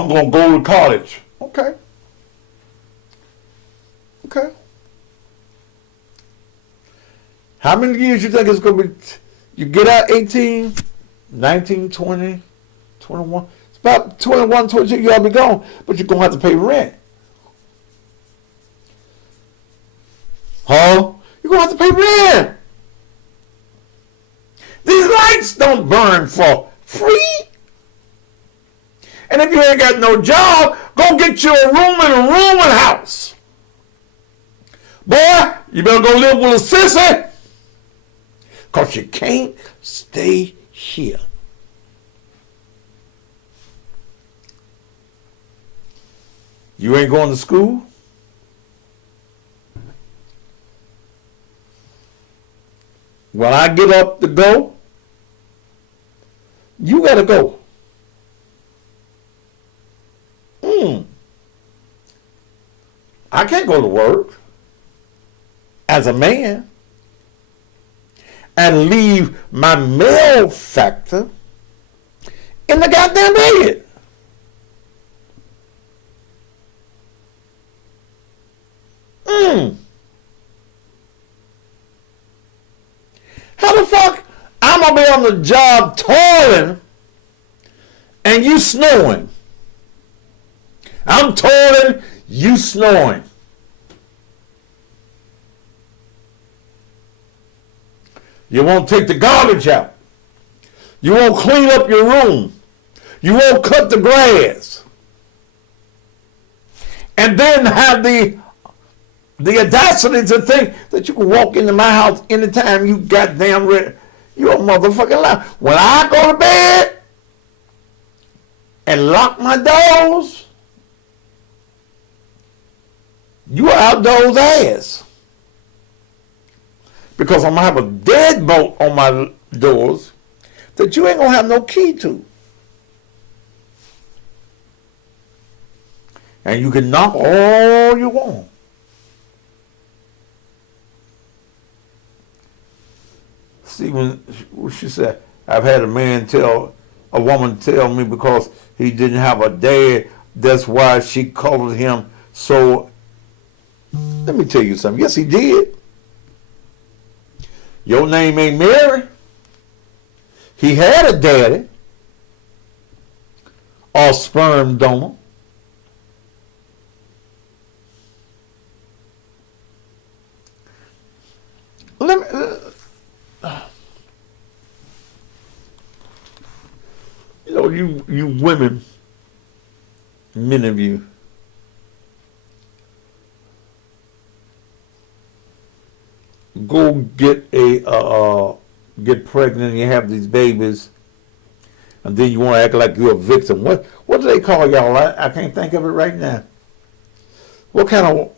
I'm going to go to college. Okay. Okay. How many years you think it's going to be? You get out 18, 19, 20, 21. It's about 21, 22, you ought to be gone. But you're going to have to pay rent. Huh? You're going to have to pay rent. These lights don't burn for free. And if you ain't got no job, go get you a room in a rooming house. Boy, you better go live with a sissy. Because you can't stay here. You ain't going to school? When I get up to go, you got to go. I can't go to work as a man and leave my male factor in the goddamn bed. How the fuck I'm gonna be on the job toiling and you snoring? I'm toiling, you snoring. You won't take the garbage out. You won't clean up your room. You won't cut the grass. And then have the audacity to think that you can walk into my house anytime you goddamn ready. You're a motherfucking liar. When I go to bed and lock my doors, you outdoors ass. Because I'm going to have a deadbolt on my doors that you ain't going to have no key to. And you can knock all you want. See, when she said, I've had a woman tell me because he didn't have a dad, that's why she called him. So, let me tell you something. Yes, he did. Your name ain't Mary. He had a daddy or sperm donor. Let me. You know, you women, many of you, go get get pregnant and you have these babies, and then you want to act like you're a victim. What do they call y'all? I can't think of it right now. What kind of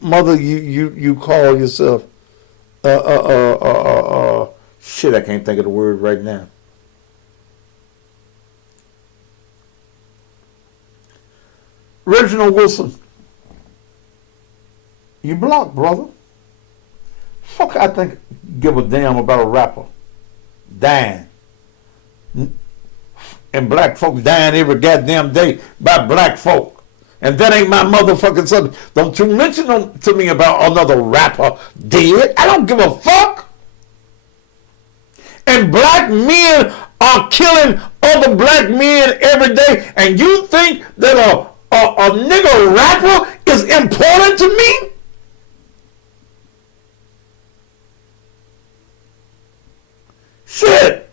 mother you call yourself? Shit, I can't think of the word right now. Reginald Wilson, you blocked, brother. Fuck, I think give a damn about a rapper dying. And black folks dying every goddamn day by black folk. And that ain't my motherfucking subject. Don't you mention to me about another rapper dead. I don't give a fuck. And black men are killing other black men every day. And you think that a nigga rapper is important to me? Shit.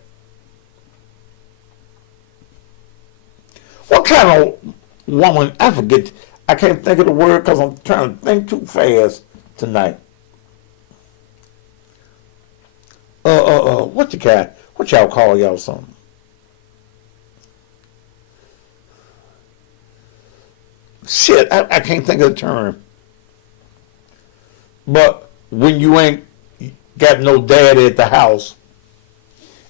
What kind of woman, I forget, I can't think of the word because I'm trying to think too fast tonight. What y'all call y'all something? Shit, I can't think of the term. But when you ain't got no daddy at the house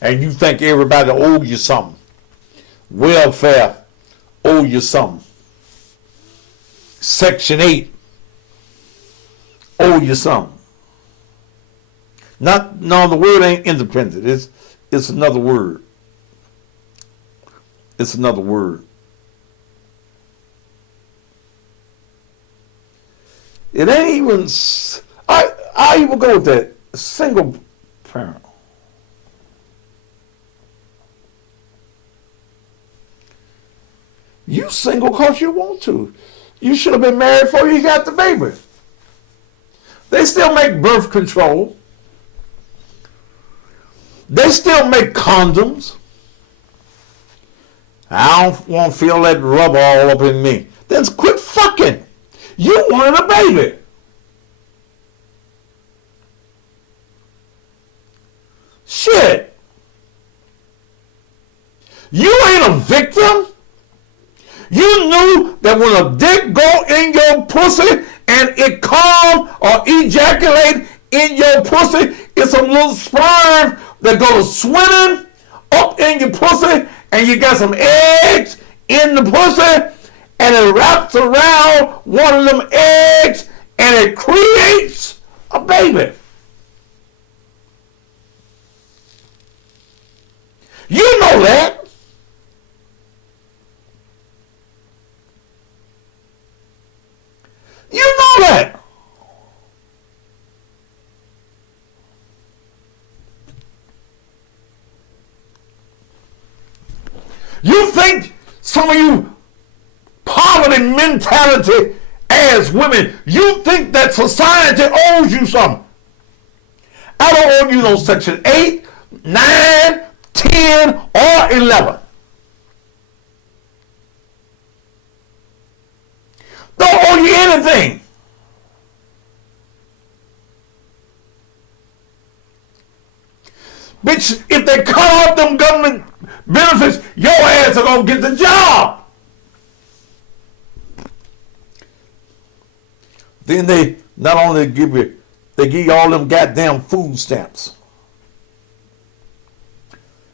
and you think everybody owe you something, welfare owe you something, Section 8 owe you something. No, the word ain't independent. It's another word. It's another word. It ain't even. I even go with that single parent. You single because you want to. You should have been married before you got the baby. They still make birth control. They still make condoms. I don't want to feel that rubber all up in me. Then quit fucking. You wanted a baby. Shit. You ain't a victim. You knew that when a dick go in your pussy and it come or ejaculate in your pussy, it's a little sperm that goes swimming up in your pussy, and you got some eggs in the pussy, and it wraps around one of them eggs, and it creates a baby. You know that. You know that. You think some of you poverty mentality as women, you think that society owes you something. I don't owe you no Section 8, 9, 10, or 11. Don't owe you anything. Bitch, if they cut off them government benefits, your ass are gonna get the job. Then they not only give you, they give you all them goddamn food stamps.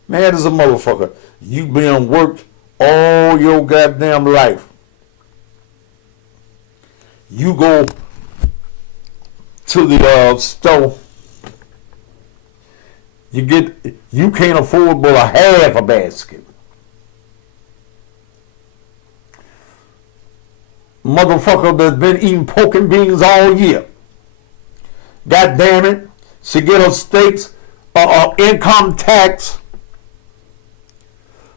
Mad as a motherfucker. You been worked all your goddamn life. You go to the store. You can't afford but a half a basket. Motherfucker that's been eating pork and beans all year. God damn it. She get her state's income tax.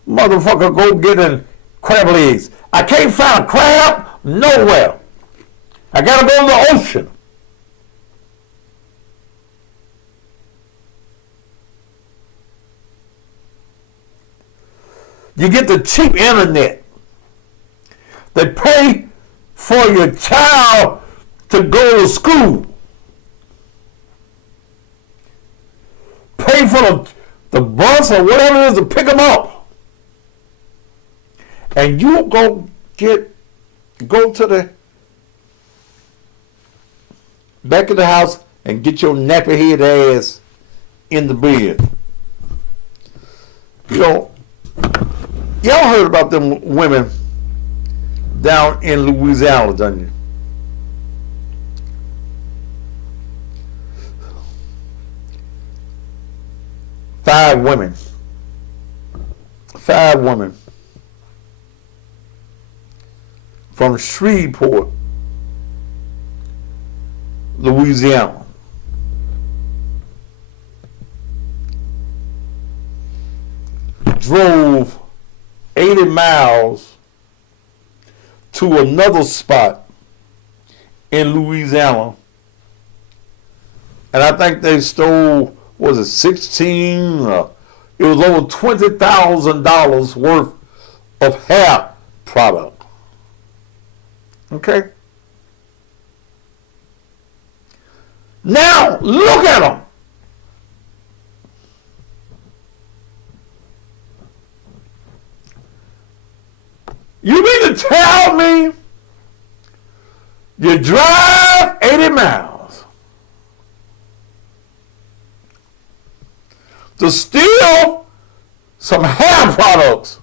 Motherfucker go get in crab legs. I can't find a crab nowhere. I gotta go to the ocean. You get the cheap internet. They pay for your child to go to school. Pay for the bus or whatever it is to pick them up. And you go to the back of the house and get your nappy head ass in the bed. You know, y'all heard about them women down in Louisiana, didn't you? Five women from Shreveport, Louisiana. Drove 80 miles to another spot in Louisiana, and I think they stole, was it 16? It was over $20,000 worth of hair product. Okay? Now, look at them. You mean to tell me you drive 80 miles to steal some hair products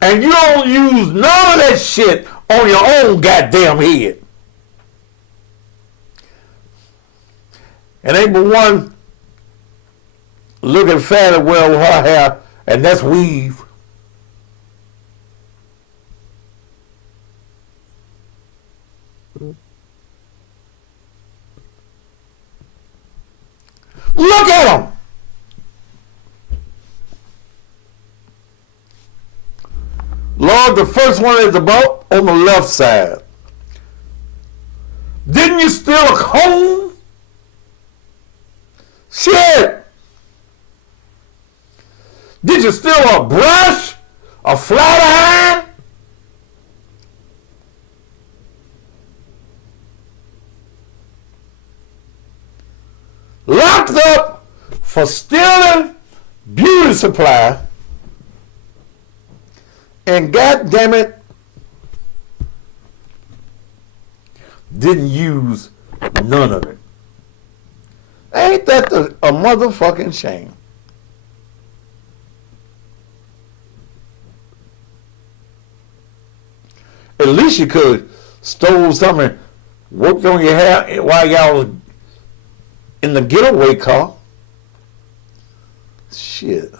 and you don't use none of that shit on your own goddamn head? And ain't but one looking fat and well with her hair, and that's weave. Look at them. Lord, the first one is about on the left side. Didn't you steal a comb? Shit. Did you steal a brush? A flat iron? Locked up for stealing beauty supply. And God damn it, didn't use none of it. Ain't that a motherfucking shame? At least you could stole something, worked on your hair while y'all was in the getaway car. Shit.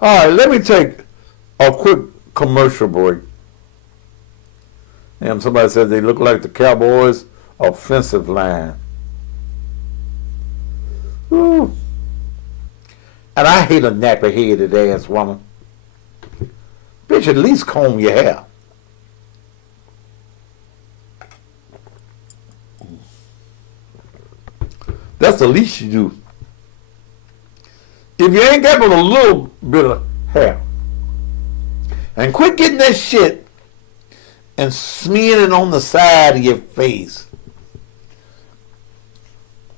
All right, let me take a quick commercial break. And somebody said they look like the Cowboys' offensive line. Ooh. And I hate a nappy-headed ass woman. Bitch, at least comb your hair. That's the least you do. If you ain't got but a little bit of hair, and quit getting that shit and smearing it on the side of your face.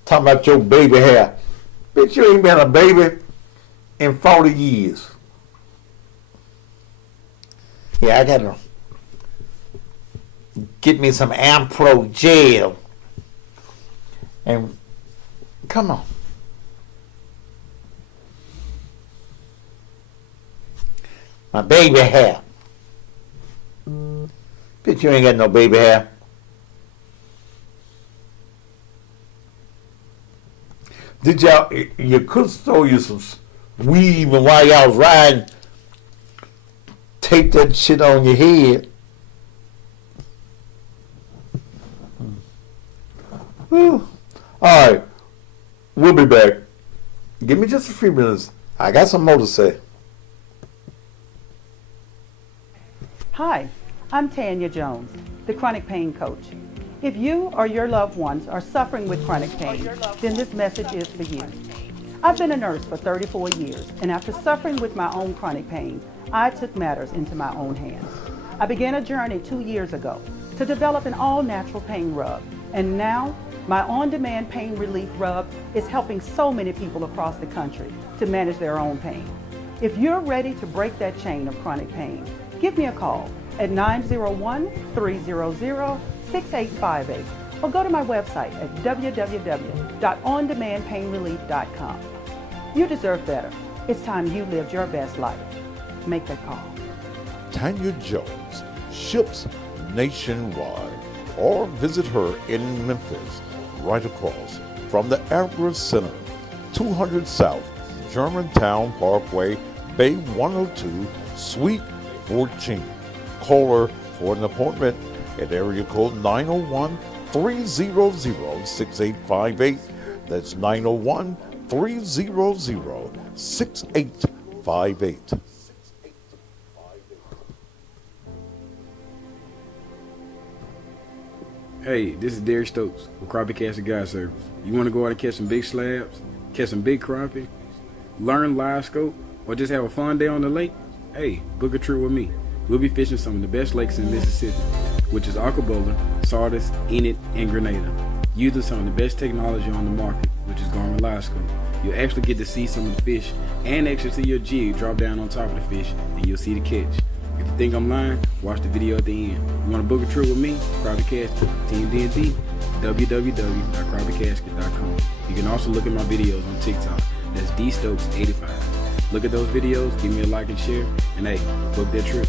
Talking about your baby hair. Bitch, you ain't been a baby in 40 years. Yeah, I gotta get me some Ampro gel. And come on. My baby hair. Bitch, you ain't got no baby hair. Did y'all, you could stole you some weave, and while y'all was riding, take that shit on your head. Whew. All right, we'll be back. Give me just a few minutes. I got some more to say. Hi, I'm Tanya Jones, the chronic pain coach. If you or your loved ones are suffering with chronic pain, then this message is for you. I've been a nurse for 34 years, and after suffering with my own chronic pain, I took matters into my own hands. I began a journey 2 years ago to develop an all-natural pain rub, and now my on-demand pain relief rub is helping so many people across the country to manage their own pain. If you're ready to break that chain of chronic pain, give me a call at 901-300-6858 or go to my website at www.ondemandpainrelief.com. You deserve better. It's time you lived your best life. Make that call. Tanya Jones ships nationwide, or visit her in Memphis, right across from the Agra Center, 200 South Germantown Parkway, Bay 102, Suite 14. Call her for an appointment at area code 901-300-6858. That's 901-300-6858. Hey, this is Derek Stokes with Crappie Casting Guide Service. You want to go out and catch some big slabs, catch some big crappie, learn live scope, or just have a fun day on the lake? Hey, book a trip with me. We'll be fishing some of the best lakes in Mississippi, which is Arcabola, Sardis, Enid, and Grenada, using some of the best technology on the market, which is Garmin Live Scope. You'll actually get to see some of the fish and actually see your jig drop down on top of the fish, and you'll see the catch. If you think I'm lying, watch the video at the end. You want to book a trip with me? Crappie Casket, Team D&D, www.crappiecasket.com. You can also look at my videos on TikTok. That's dstokes85. Look at those videos, give me a like and share, and hey, book that trip.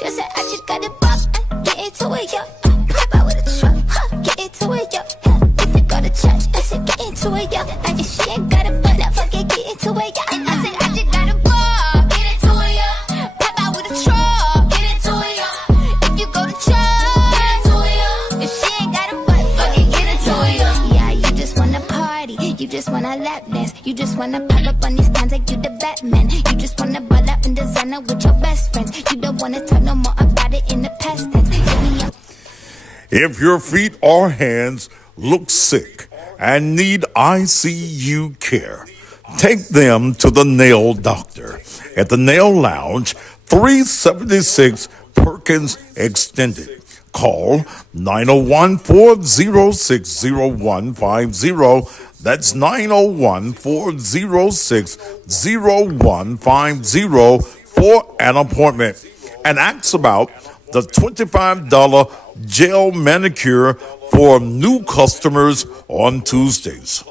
You said I just got it box, get into it, yo. Pop out with a truck, get into it, yo. If you go to church, I said get into it, yo. I just shit got it, but I fucking get into it, yo. I said I just got it box, get into it, yo. Pop out with a truck. wanna pop up on these cans like you the Batman. You just wanna ball out in designer with your best friends. You don't wanna talk no more about it in the past tense. Hit me up. If your feet or hands look sick and need ICU care, take them to the Nail Doctor at the Nail Lounge, 376 Perkins Extended. Call 901-406-0150. That's 901-406-0150 for an appointment. And ask about the $25 gel manicure for new customers on Tuesdays.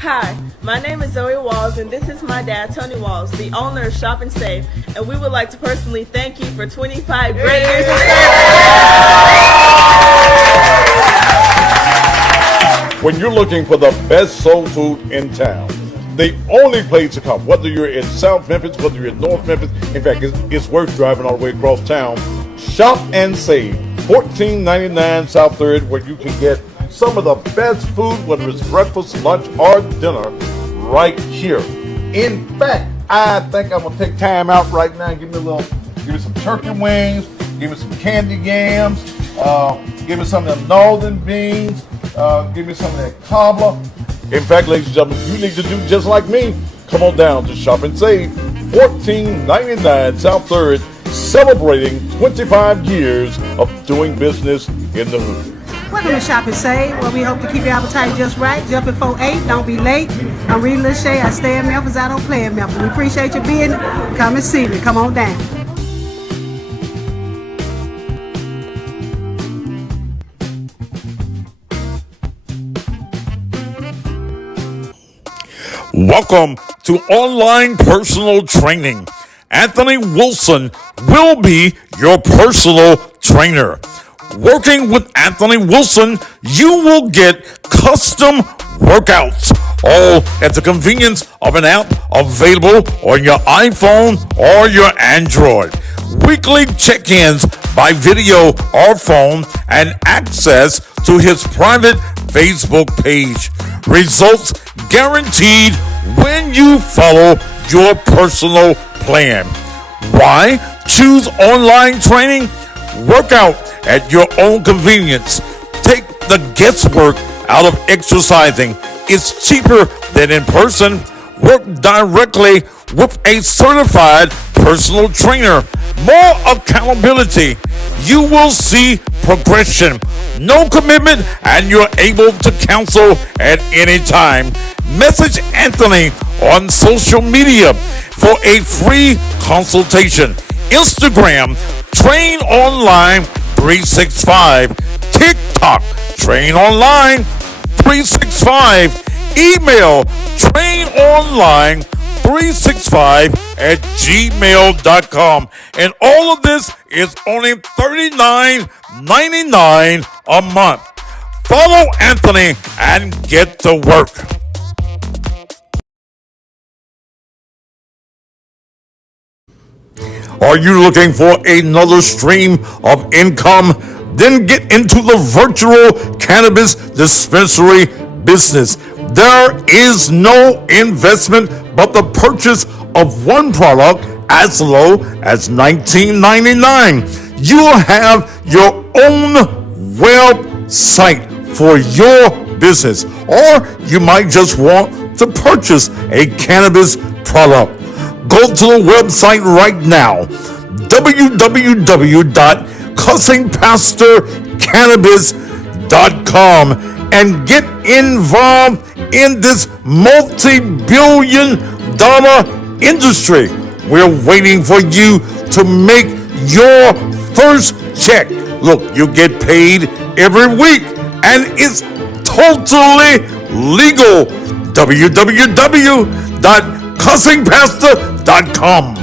Hi, my name is Zoe Walls, and this is my dad, Tony Walls, the owner of Shop and Save, and we would like to personally thank you for 25 great years of service. When you're looking for the best soul food in town, the only place to come, whether you're in South Memphis, whether you're in North Memphis, in fact, it's worth driving all the way across town. Shop and Save, 1499 South 3rd, where you can get some of the best food, whether it's breakfast, lunch, or dinner, right here. In fact, I think I'm gonna take time out right now and give me some turkey wings, give me some candy yams, give me some of them northern beans, give me some of that cobbler. In fact, ladies and gentlemen, you need to do just like me. Come on down to Shop and Save, 1499 South 3rd, celebrating 25 years of doing business in the hood. Welcome to Shop and Save, where we hope to keep your appetite just right. Jump before 8, don't be late. I'm Rita Lachey. I stay in Memphis, I don't play in Memphis. We appreciate you being here. Come and see me. Come on down. Welcome to online personal training. Anthony Wilson will be your personal trainer. Working with Anthony Wilson, you will get custom workouts, all at the convenience of an app available on your iPhone or your Android. Weekly check-ins by video or phone, and access to his private Facebook page. Results guaranteed when you follow your personal plan. Why choose online training? Work out at your own convenience. Take the guesswork out of exercising. It's cheaper than in person. Work directly with a certified personal trainer. More accountability. You will see progression. No commitment, and you're able to cancel at any time. Message Anthony on social media for a free consultation. Instagram, Train Online 365. TikTok, Train Online 365. Email, trainonline365@gmail.com. And all of this is only $39.99 a month. Follow Anthony and get to work. Are you looking for another stream of income? Then get into the virtual cannabis dispensary business. There is no investment but the purchase of one product as low as $19.99. You'll have your own website for your business, or you might just want to purchase a cannabis product. Go to the website right now, www.cussingpastorcannabis.com, and get involved in this multi-billion-dollar industry. We're waiting for you to make your first check. Look, you get paid every week, and it's totally legal. www.cussingpastor.com.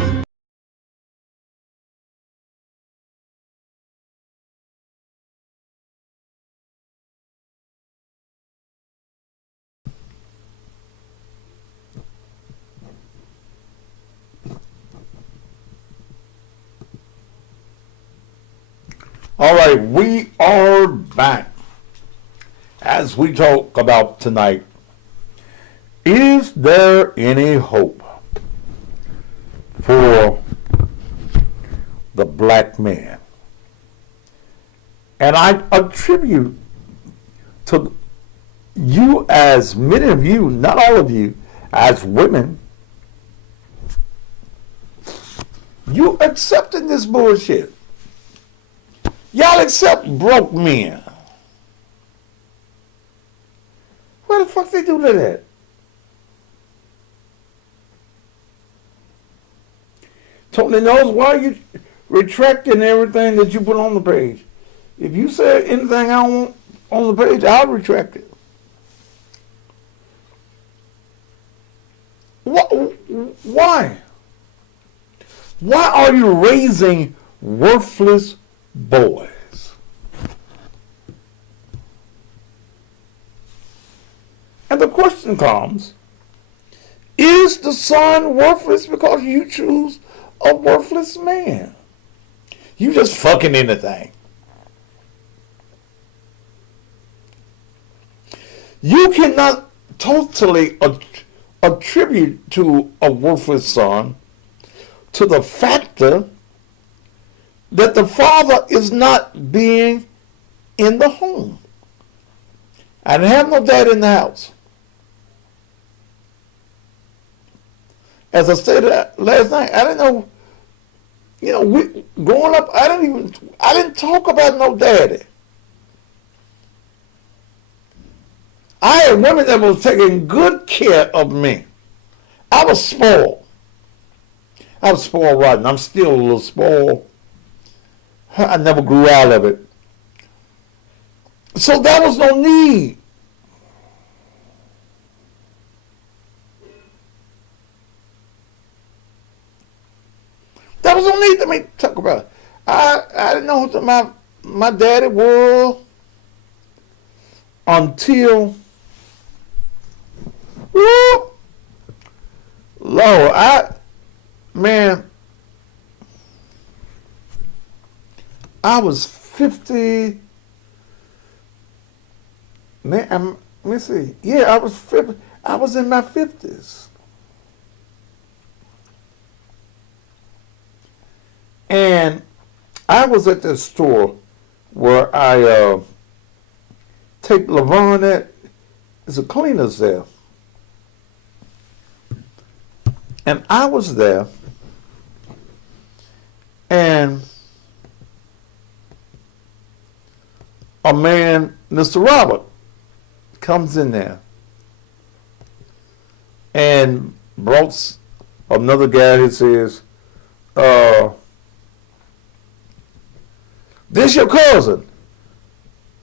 All right, we are back. As we talk about tonight, is there any hope for the black man? And I attribute to you, as many of you, not all of you, as women, you accepting this bullshit. Y'all accept broke men. Why the fuck they do that? Tony knows why you retracting everything that you put on the page. If you say anything I don't want on the page, I'll retract it. Why? Why are you raising worthless boys? And the question comes, is the son worthless because you choose a worthless man? You just fucking anything. You cannot totally attribute to a worthless son to the factor that the father is not being in the home. I didn't have no dad in the house. As I stated last night, I didn't know, growing up, I didn't talk about no daddy. I had women that was taking good care of me. I was spoiled. I was spoiled rotten. I'm still a little spoiled. I never grew out of it. So there was no need. There was no need to me talk about it. I didn't know who my daddy was until, Lord, I was 50. Man, let me see. Yeah, I was 50. I was in my 50s. And I was at the store where I take Lavon at. There's a cleaners there. And I was there. And a man, Mr. Robert, comes in there and brought another guy who says, this your cousin?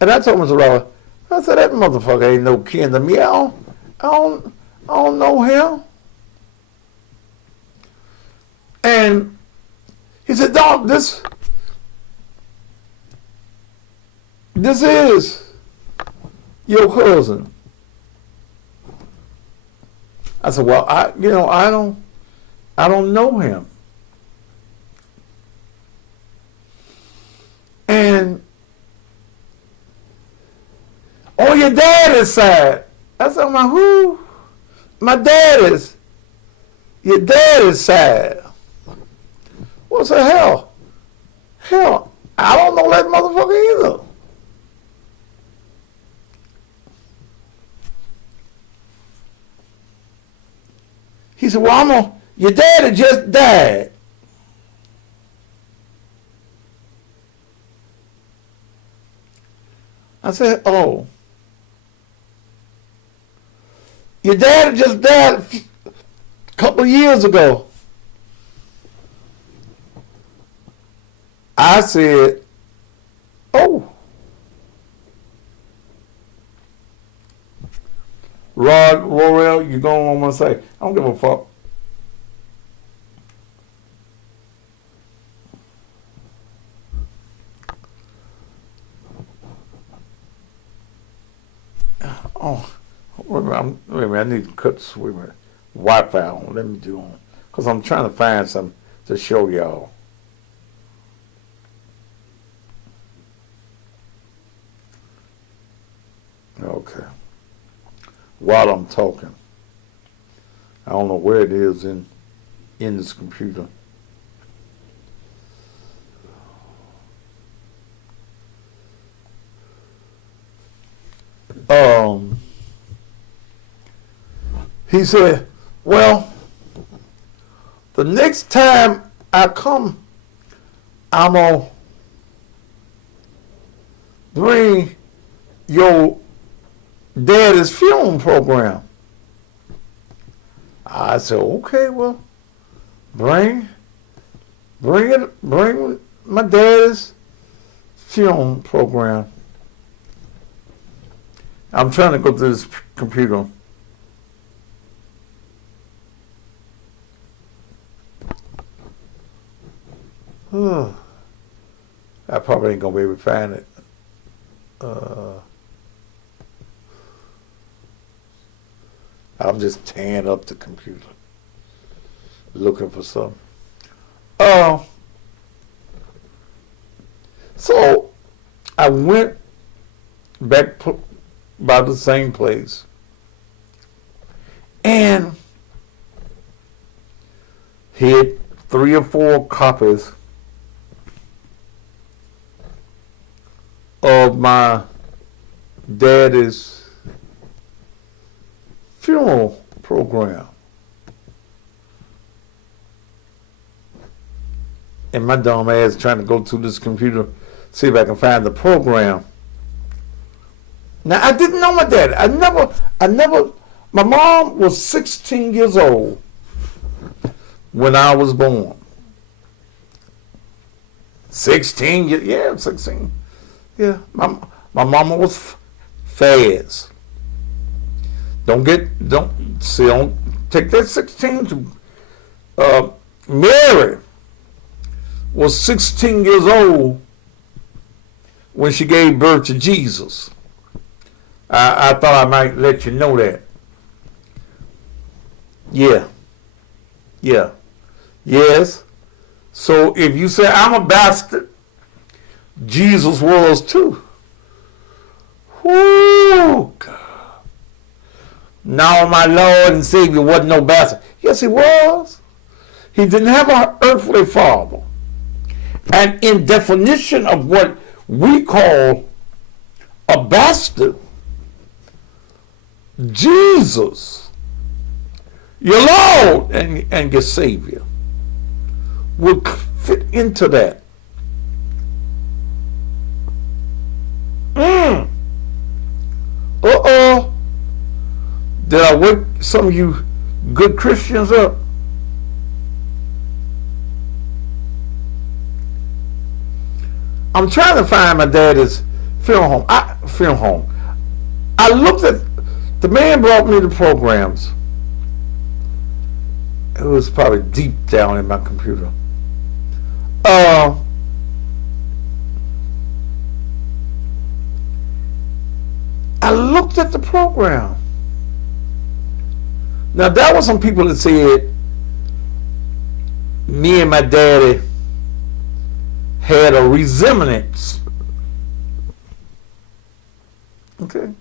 And I told Mr. Robert, I said, that motherfucker ain't no kin to me. I don't know him. And he said, dog, this is your cousin. I said, well, I don't know him. And on your daddy's side, I said, who? My daddy's. Your daddy's side. What's the hell? Hell, I don't know that motherfucker either. He said, well, your daddy just died. I said, oh. Your daddy just died a couple of years ago. I said, oh. Rod, Royal, you going on to say, I don't give a fuck. Oh, wait a minute, I need to cut this Wi-Fi on. Let me do on. Because I'm trying to find something to show y'all. Okay. While I'm talking, I don't know where it is in this computer. He said, well, the next time I come, I'm going to bring your daddy's funeral program. I said, okay, well, bring my daddy's funeral program. I'm trying to go through this computer. I probably ain't gonna be able to find it. I'm just tearing up the computer, looking for something. So I went back by the same place, and hit 3 or 4 copies of my daddy's funeral program. And my dumb ass trying to go through this computer, see if I can find the program. Now, I didn't know my daddy. My mom was 16 years old when I was born. 16, yeah, 16. Yeah, my mama was fast. Don't take that 16 to, Mary was 16 years old when she gave birth to Jesus. I thought I might let you know that. Yeah. Yes. So if you say I'm a bastard, Jesus was too. Whoo, God. No, my Lord and Savior wasn't no bastard. Yes, he was. He didn't have an earthly father. And in definition of what we call a bastard, Jesus, your Lord and your Savior, will fit into that. Did I wake some of you good Christians up? I'm trying to find my daddy's funeral home. I looked at, the man brought me the programs. It was probably deep down in my computer. I looked at the program. Now, there were some people that said me and my daddy had a resemblance. Okay.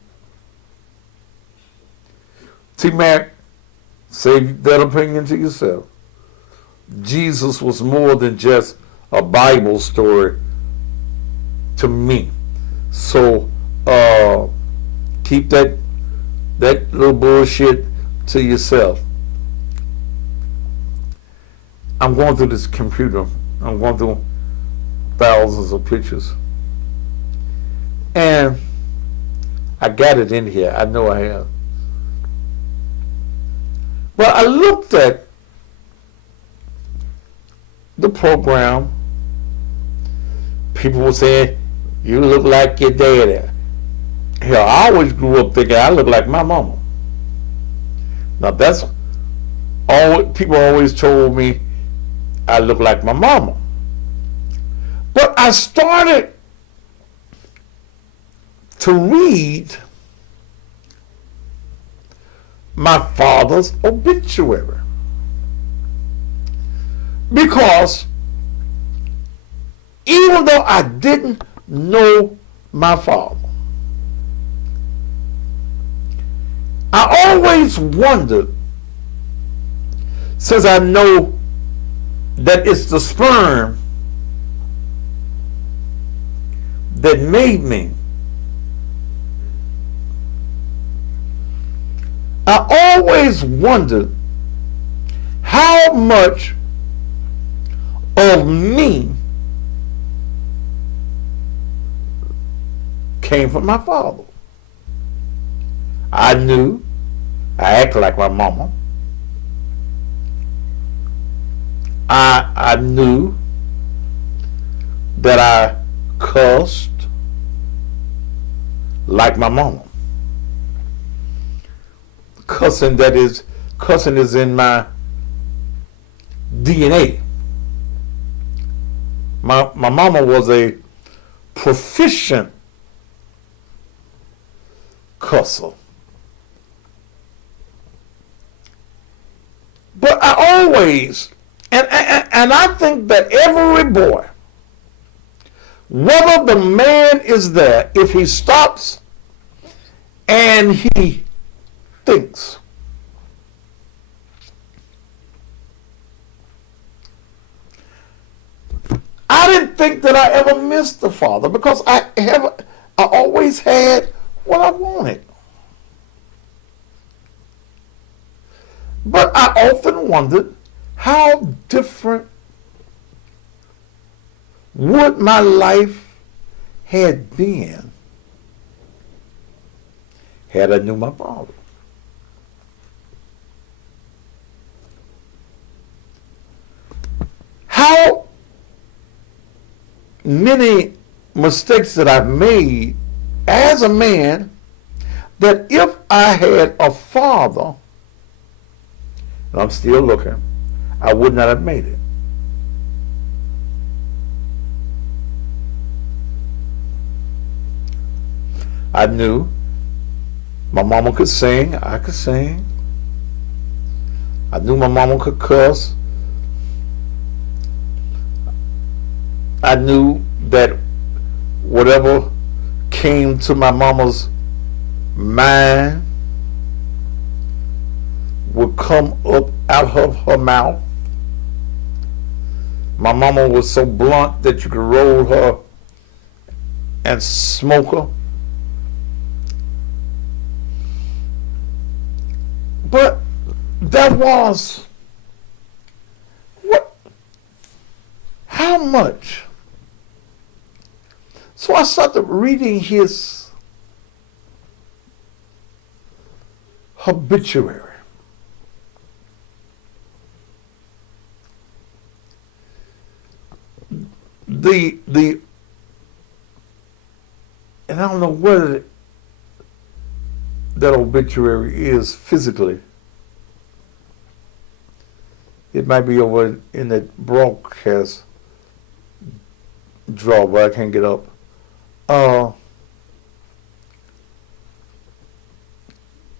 T-Mac, save that opinion to yourself. Jesus was more than just a Bible story to me. So keep that little bullshit to yourself. I'm going through this computer. I'm going through thousands of pictures. And I got it in here. I know I have. Well, I looked at the program. People were saying, you look like your daddy. Hell, I always grew up thinking I look like my mama. Now that's all people always told me, I look like my mama. But I started to read my father's obituary. Because even though I didn't know my father, I always wondered, since I know that it's the sperm that made me, I always wondered how much of me came from my father. I knew I acted like my mama. I knew that I cussed like my mama. Cussing is in my DNA. My mama was a proficient cusser. But I always, and I think that every boy, whether the man is there, if he stops and he thinks, I didn't think that I ever missed the father because I always had what I wanted. But I often wondered how different would my life had been had I knew my father. How many mistakes that I've made as a man that if I had a father, and I'm still looking, I would not have made it. I knew my mama could sing, I could sing. I knew my mama could cuss. I knew that whatever came to my mama's mind would come up out of her mouth. My mama was so blunt that you could roll her and smoke her. But that was how much? So I started reading his obituary. And I don't know whether that obituary is physically. It might be over in that broadcast drawer where I can't get up.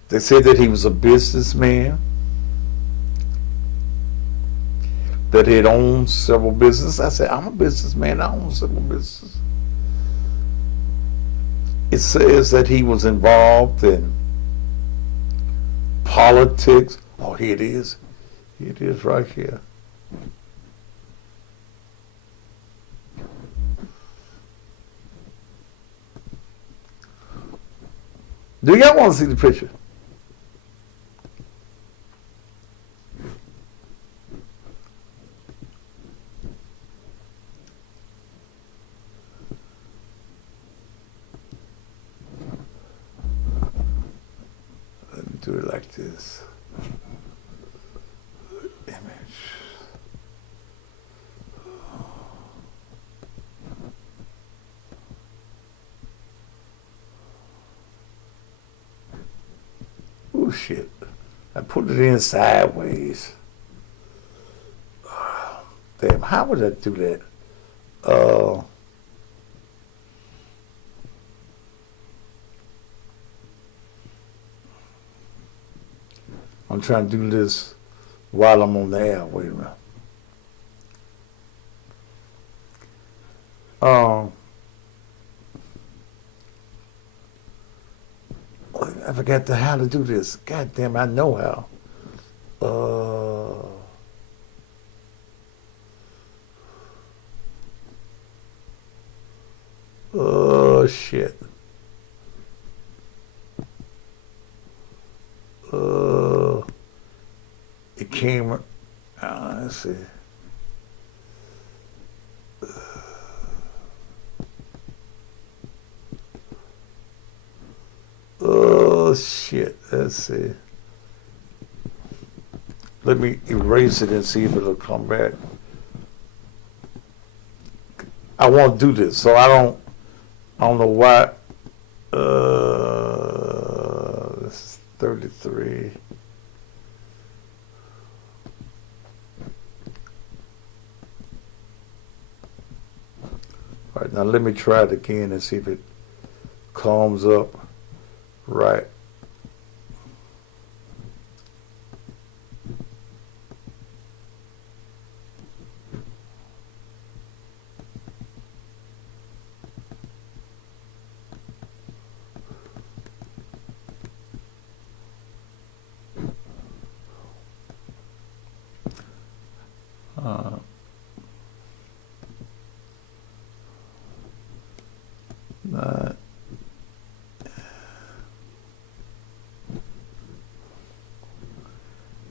They said that he was a businessman, that he had owned several businesses. I said, I'm a businessman, I own several businesses. It says that he was involved in politics. Oh, here it is. Here it is right here. Do y'all want to see the picture? Let me do it like this. Image. Oh shit. I put it in sideways. Damn, how would I do that? I'm trying to do this while I'm on the air. Wait a minute. I forgot how to do this. God damn, I know how. Oh shit. It came. Let's see. Oh shit. Let's see. Let me erase it and see if it'll come back. I want to do this, so I don't know why. This is 33. All right, now let me try it again and see if it comes up right.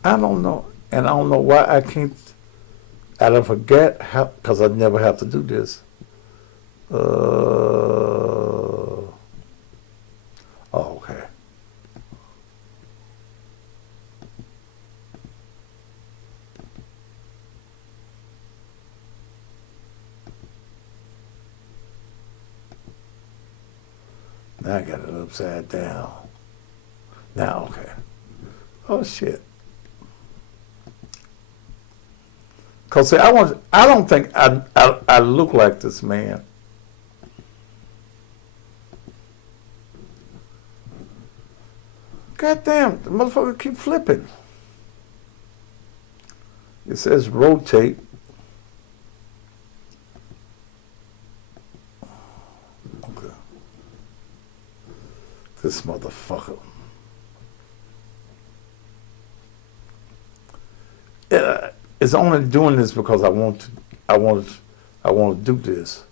I don't know, and I don't know why I can't. I don't forget how, because I never have to do this. Oh, okay. Now I got it upside down. Now, okay. Oh shit. Cause see, I don't think I look like this man. God damn, the motherfucker keep flipping. It says rotate. Okay. This motherfucker. It's only doing this because I want to do this.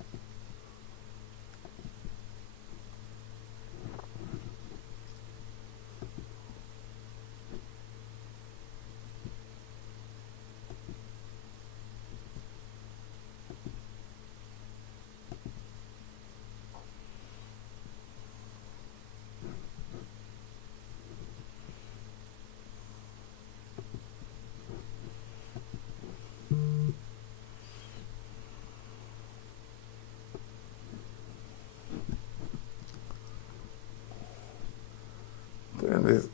And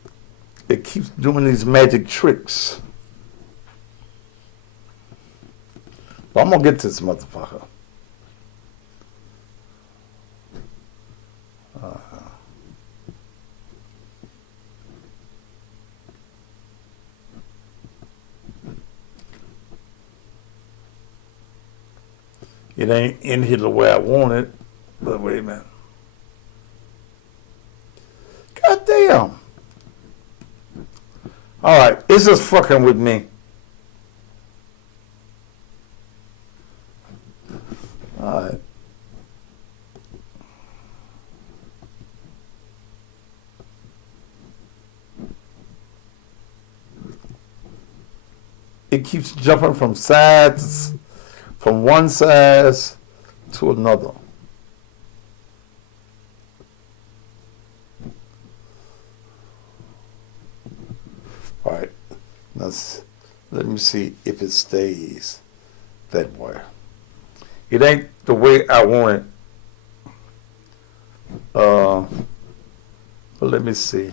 it keeps doing these magic tricks. But I'm gonna get this motherfucker. It ain't in here the way I want it, but wait a minute. God damn. All right, it's just fucking with me. All right. It keeps jumping from sides, from one side to another. All right, let me see if it stays that way. It ain't the way I want it. But let me see.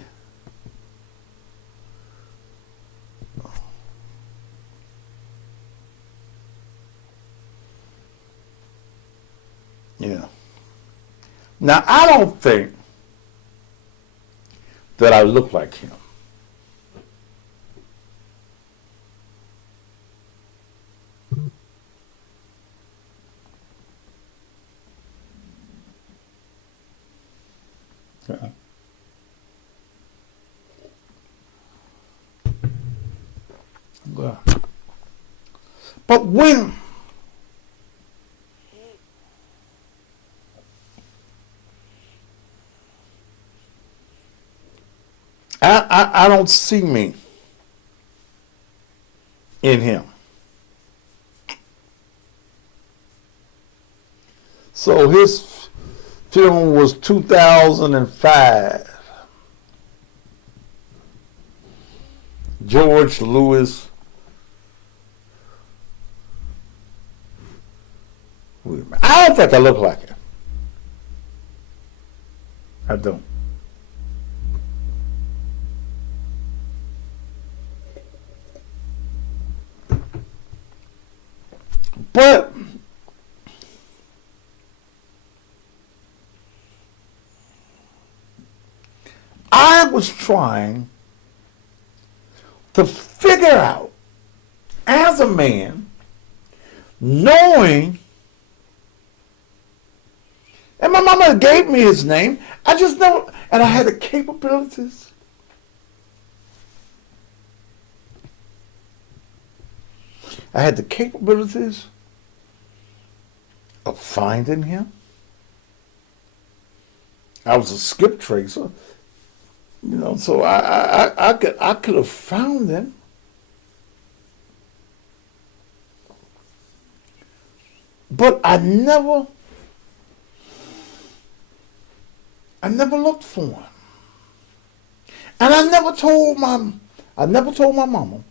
Yeah. Now, I don't think that I look like him. But when I don't see me in him. So his film was 2005. George Louis. I don't think I look like him. I don't. But I was trying to figure out, as a man, knowing, and my mama gave me his name, I just know, and I had the capabilities. I had the capabilities of finding him. I was a skip tracer, you know, so I could have found him. But I never looked for him. And I never told my mama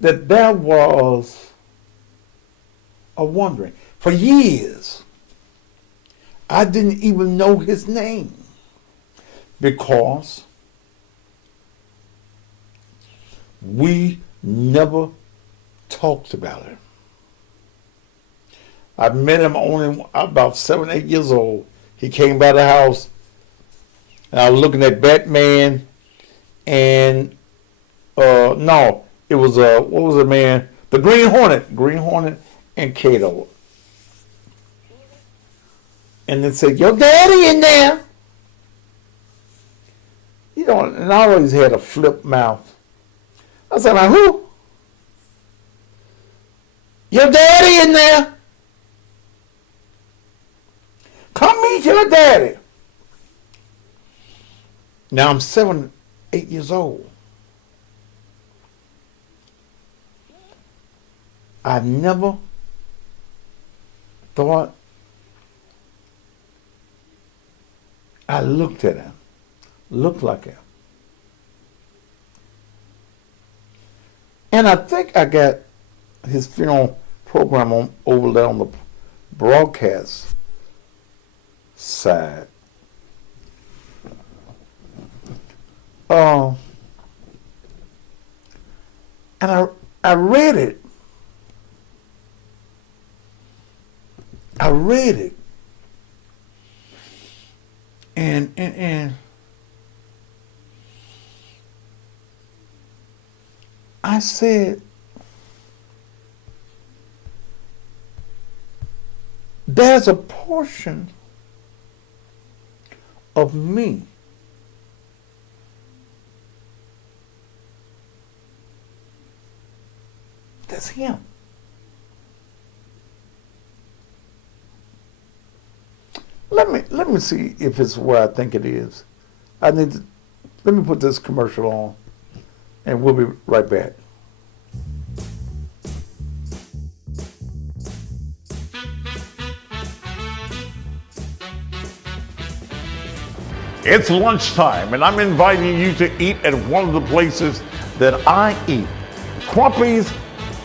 that there was a wondering. For years, I didn't even know his name because we never talked about him. I met him only about 7, 8 years old. He came by the house, and I was looking at Batman, and no, it was what was it, man? The Green Hornet, and Kato. And they said, "Your daddy in there." You know, and I always had a flip mouth. I said, "Now who? Your daddy in there? Come meet your daddy." Now I'm 7, 8 years old. I never thought I looked at him, looked like him. And I think I got his funeral program on over there on the broadcast side. And I read it. And I said, there's a portion of me that's him. Let me see if it's where I think it is. Let me put this commercial on, and we'll be right back. It's lunchtime, and I'm inviting you to eat at one of the places that I eat. Crumpy's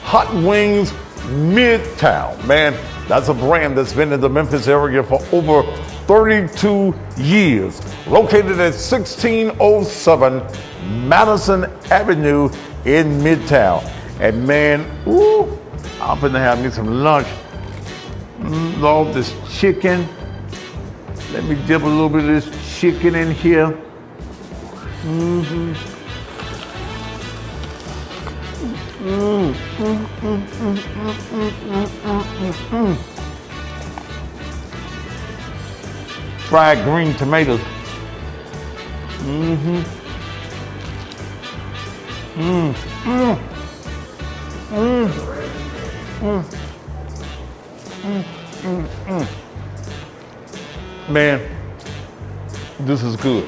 Hot Wings Midtown. Man, that's a brand that's been in the Memphis area for over 32 years. Located at 1607 Madison Avenue in Midtown. And man, ooh, I'm gonna have me some lunch. Love this chicken. Let me dip a little bit of this chicken in here. Fried green tomatoes. Mm, mm, mm, mm, mm, mm, mm. Man, this is good.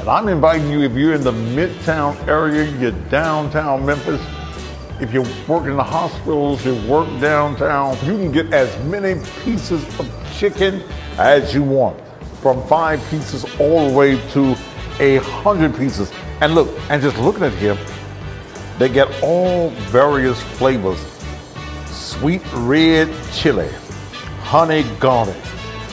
And I'm inviting you, if you're in the Midtown area, you're downtown Memphis, if you work in the hospitals, you work downtown, you can get as many pieces of chicken as you want, from 5 pieces all the way to 100 pieces. And look, and just looking at here, they get all various flavors. Sweet red chili, honey garlic,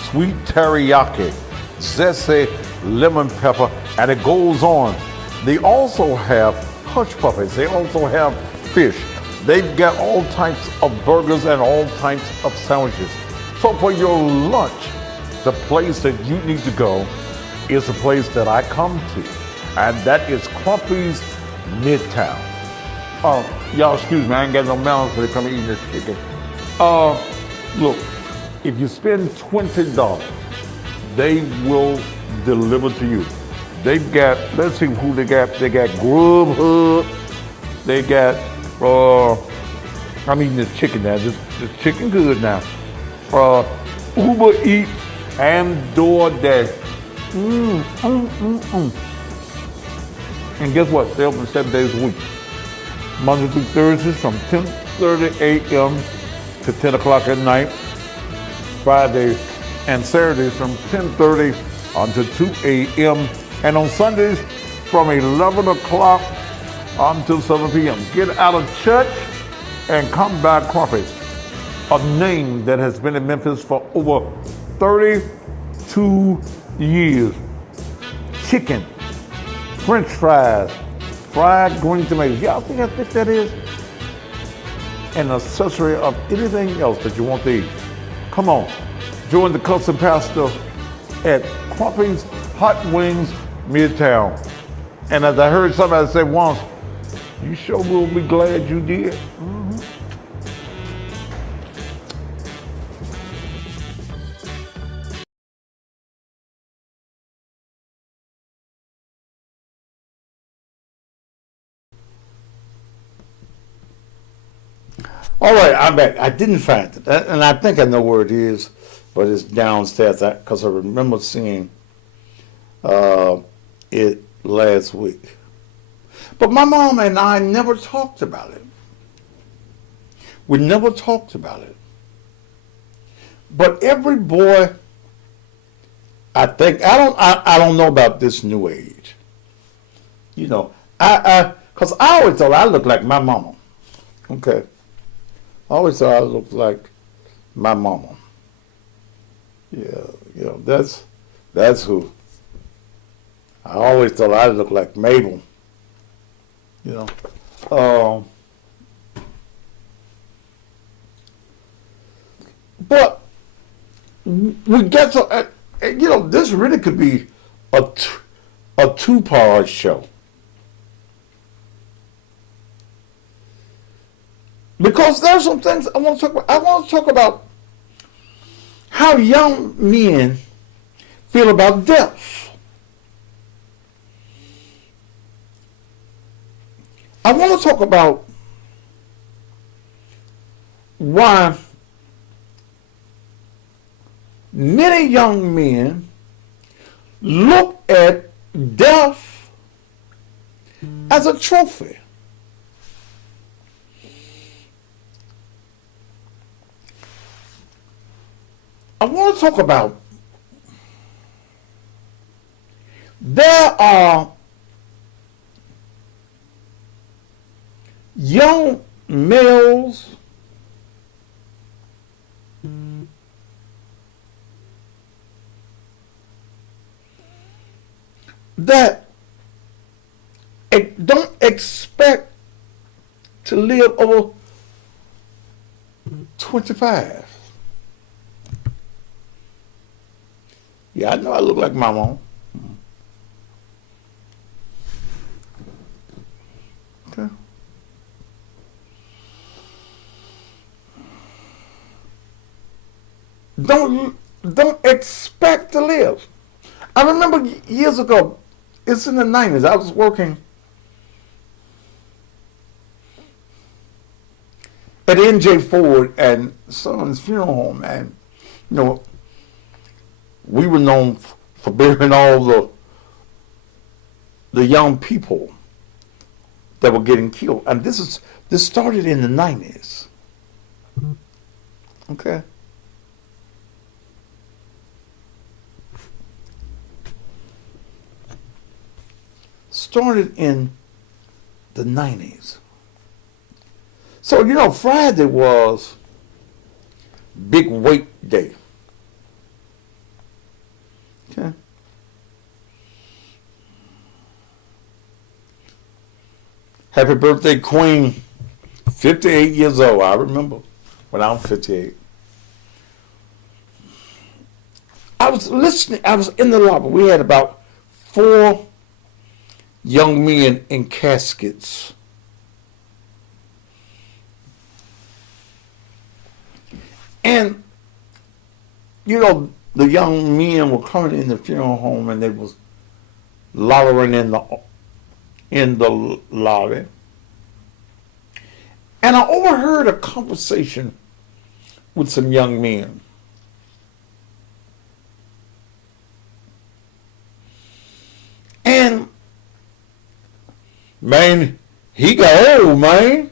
sweet teriyaki, zesty lemon pepper, and it goes on. They also have hush puppies. They also have fish. They've got all types of burgers and all types of sandwiches. So for your lunch, the place that you need to go is the place that I come to, and that is Crumpy's Midtown. Y'all excuse me, I ain't got no manners for they come eating this chicken. Look, if you spend $20, they will deliver to you. They've got, let's see who they got. They got Grubhub. They got, I'm eating this chicken now. This chicken good now. Uber Eats and DoorDash. And guess what? They're open 7 days a week. Monday through Thursdays from 10:30 a.m. to 10 o'clock at night. Fridays and Saturdays from 10:30 until 2 a.m. And on Sundays from 11 o'clock until 7 p.m. Get out of church and come by Crumpy's, a name that has been in Memphis for over 32 years. Chicken, French fries, fried green tomatoes. Y'all think how thick that is? An accessory of anything else that you want to eat. Come on, join the custom pastor at Crumpy's Hot Wings Midtown. And as I heard somebody say once, you sure will be glad you did. All right, I'm back. I didn't find it, and I think I know where it is, but it's downstairs because I remember seeing it last week. But my mom and I never talked about it. We never talked about it. But every boy, I think, I don't know about this new age. You know, because I always thought I looked like my mama. Okay. I always thought I looked like my mama. Yeah, you know, that's who. I always thought I looked like Mabel. You know. But we get to, you know, this really could be a two-part show. Because there's some things I want to talk about. I want to talk about how young men feel about death. I want to talk about why many young men look at death as a trophy. I want to talk about there are young males that don't expect to live over 25. Yeah, I know I look like my mom. Okay. Don't expect to live. I remember years ago, it's in the 90s, I was working at NJ Ford and Sons Funeral Home, and you know, we were known for burying all the young people that were getting killed, and this started in the 90s. Okay. Started in the 90s. So, you know, Friday was big weight day. Okay. Happy birthday, Queen. 58 years old. I remember when I was 58. I was listening. I was in the lobby. We had about 4 young men in caskets. And, you know, the young men were coming in the funeral home and they was lollering in the lobby. And I overheard a conversation with some young men. And, man, he got old, man.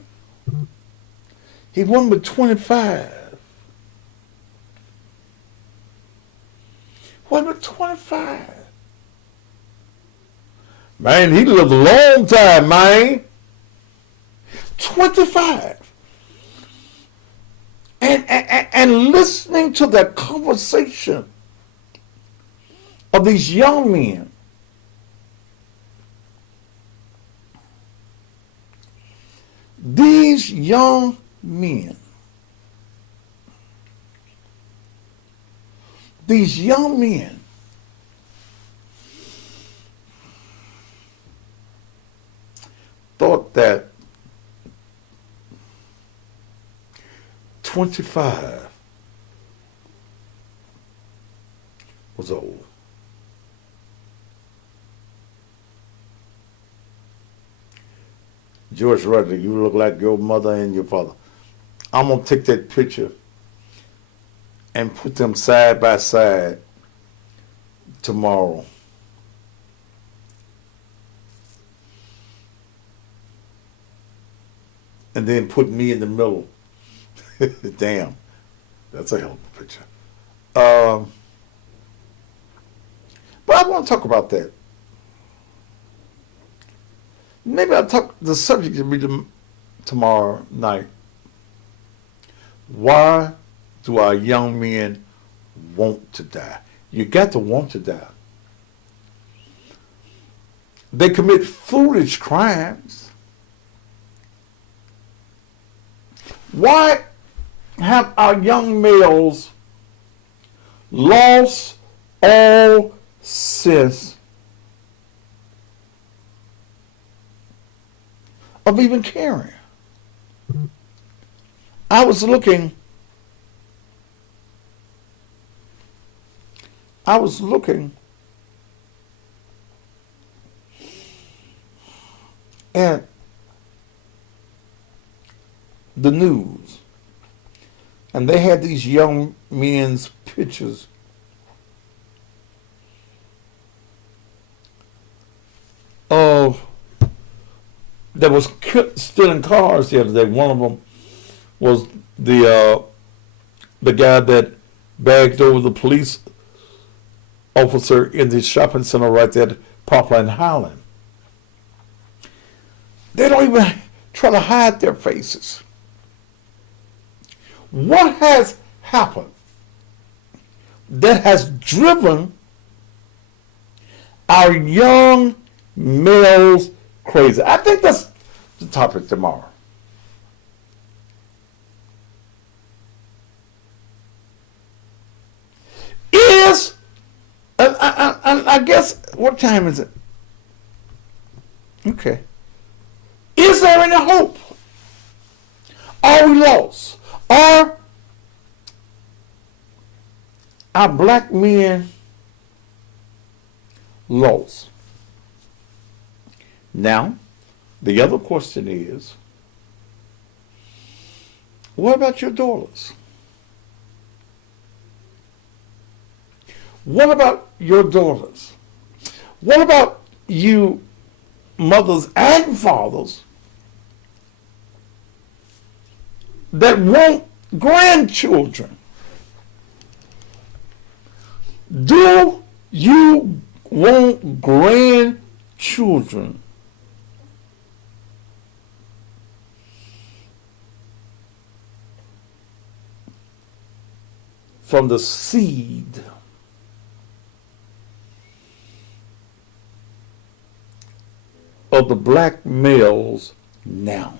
He wasn't but 25. Wasn't but 25. Man, he lived a long time, man. 25. And listening to that conversation of these young men, these young men thought that 25 was old. George Rudley, you look like your mother and your father. I'm going to take that picture and put them side by side tomorrow. And then put me in the middle. Damn, that's a hell of a picture. But I want to talk about that. Maybe I'll talk, the subject will be tomorrow night. Why do our young men want to die? You got to want to die. They commit foolish crimes. Why have our young males lost all sense of even caring? I was looking at the news, and they had these young men's pictures of that was stealing cars the other day. One of them was the guy that bagged over the police officer in the shopping center right there at Poplar and Highland. They don't even try to hide their faces. What has happened that has driven our young males crazy? I think that's the topic tomorrow. I guess, what time is it? Okay. Is there any hope? Are we lost? Are our black men lost? Now, the other question is, What about your daughters? What about your daughters? What about you mothers and fathers that want grandchildren? Do you want grandchildren? From the seed of the black males now.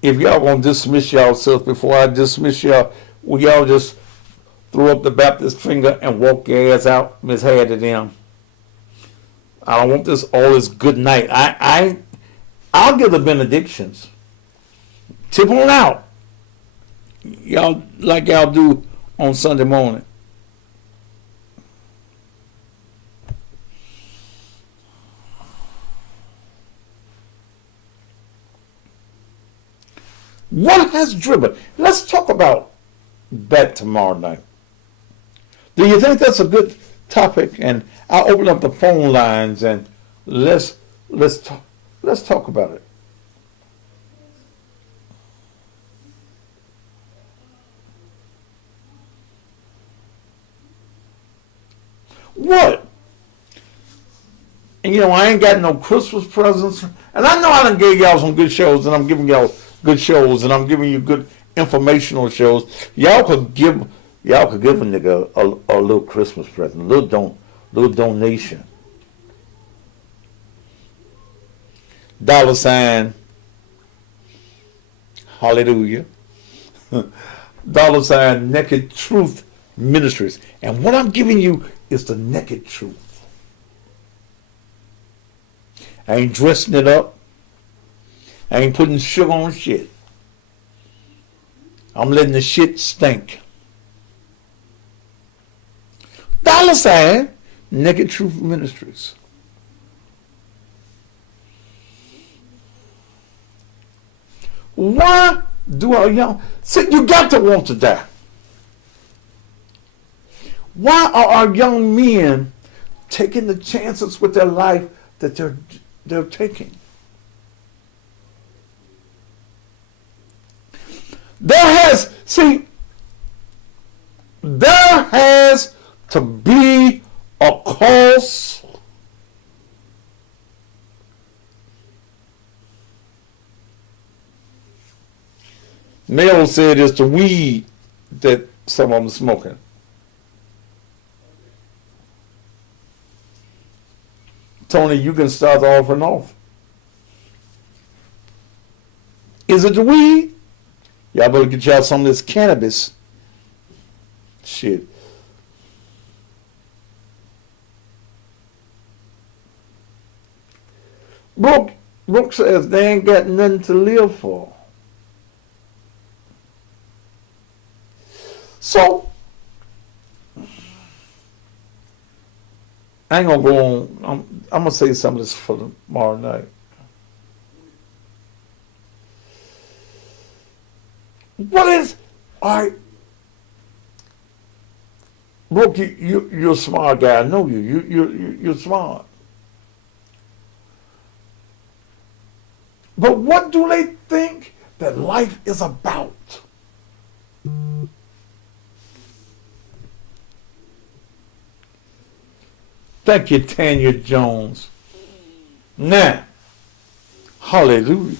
If y'all gonna dismiss yourselves before I dismiss y'all, will y'all just throw up the Baptist finger and walk your ass out, Miss Hattie them? I don't want this all this good night. I'll give the benedictions. Tip on out. Y'all like y'all do on Sunday morning. What has driven? Let's talk about that tomorrow night. Do you think that's a good topic? And I'll open up the phone lines and let's talk about it. What? And I ain't got no Christmas presents. And I know I done gave y'all some good shows, and I'm giving y'all good shows, and I'm giving you good informational shows. Y'all could give a nigga a little Christmas present, a little donation. $, hallelujah. $ Naked Truth Ministries. And what I'm giving you is the naked truth. I ain't dressing it up. I ain't putting sugar on shit. I'm letting the shit stink. $ Naked Truth Ministries. Why do our young... See, you got to want to die. Why are our young men taking the chances with their life that they're taking? There has to be a cause Mel said it's the weed that some of them are smoking. Tony, you can start off and off. Is it the weed? Y'all better get y'all some of this cannabis shit. Brooke says they ain't got nothing to live for. So, I ain't gonna go on. I'm gonna say some of this for tomorrow night. What is, all right, Brooke, you're a smart guy. I know you. You're smart. But what do they think that life is about? Thank you, Tanya Jones. Now, hallelujah.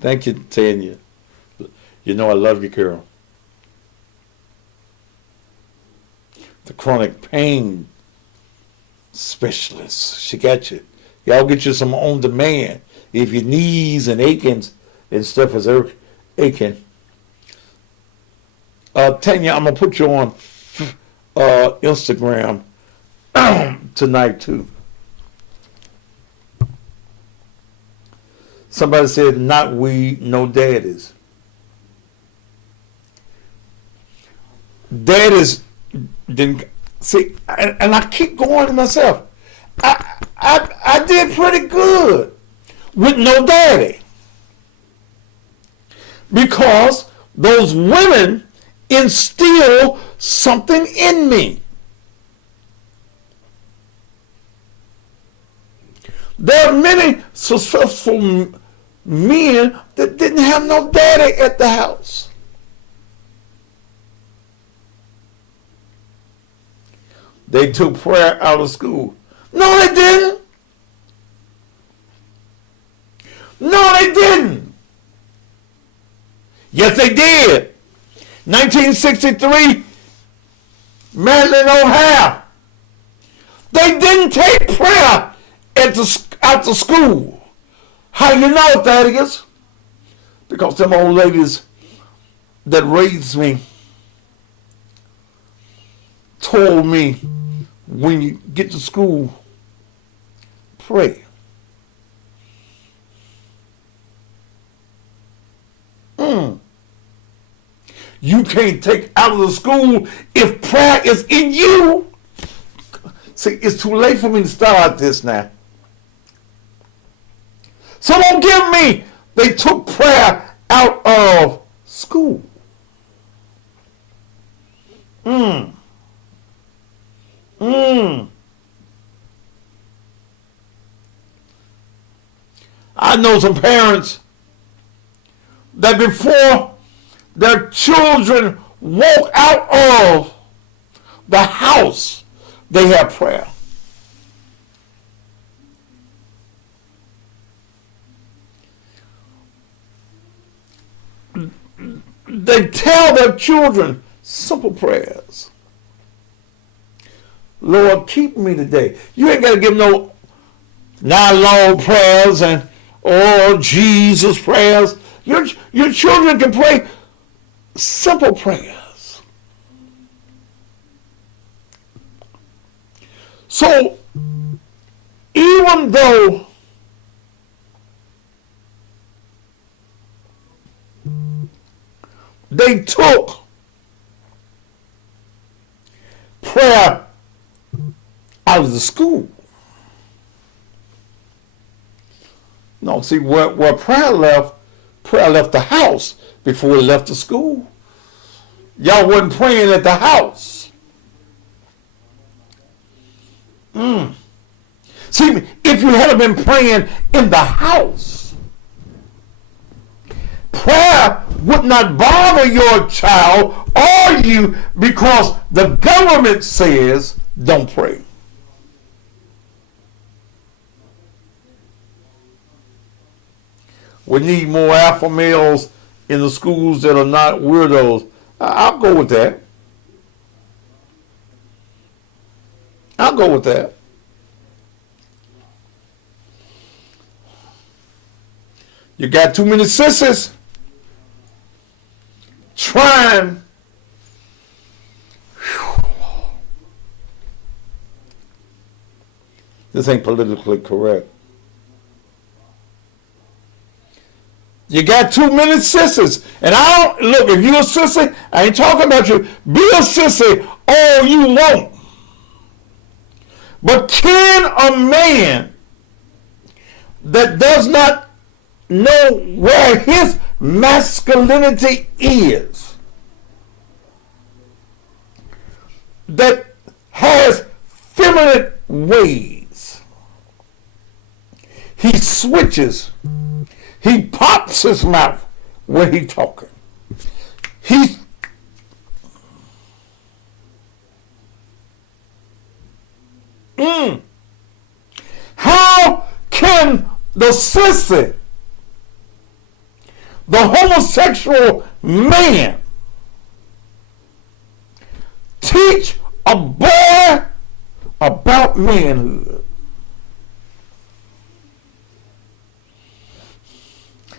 Thank you, Tanya. You know I love you, girl. The chronic pain specialist. She got you. Y'all get you some on demand. If your knees and achings and stuff is aching. Tanya, I'm going to put you on Instagram tonight, too. Somebody said, not weed, no daddies. Daddies didn't see, and I keep going to myself. I did pretty good with no daddy because those women instill something in me. There are many successful men that didn't have no daddy at the house. They took prayer out of school. No, they didn't. No, they didn't. Yes, they did. 1963, Madeline O'Hare. They didn't take prayer out to school. How you know, Thaddeus? Because them old ladies that raised me told me, when you get to school, pray. You can't take out of the school if prayer is in you. See, it's too late for me to start this now. So don't give me, they took prayer out of school. I know some parents that before their children walk out of the house, they have prayer. They tell their children simple prayers. Lord, keep me today. You ain't got to give no night long prayers and Jesus prayers. Your children can pray simple prayers. So even though they took prayer out of the school. No, see, where prayer left the house before it left the school. Y'all wasn't praying at the house. See, if you had been praying in the house, prayer would not bother your child or you because the government says don't pray. We need more alpha males in the schools that are not weirdos. I'll go with that. I'll go with that. You got too many sissies trying. This ain't politically correct. You got too many sissies. And I don't, look, if you're a sissy, I ain't talking about you. Be a sissy all you want. But can a man that does not know where his masculinity is, that has feminine ways, he switches. He pops his mouth when he's talking. How can the sissy, the homosexual man, teach a boy about manhood?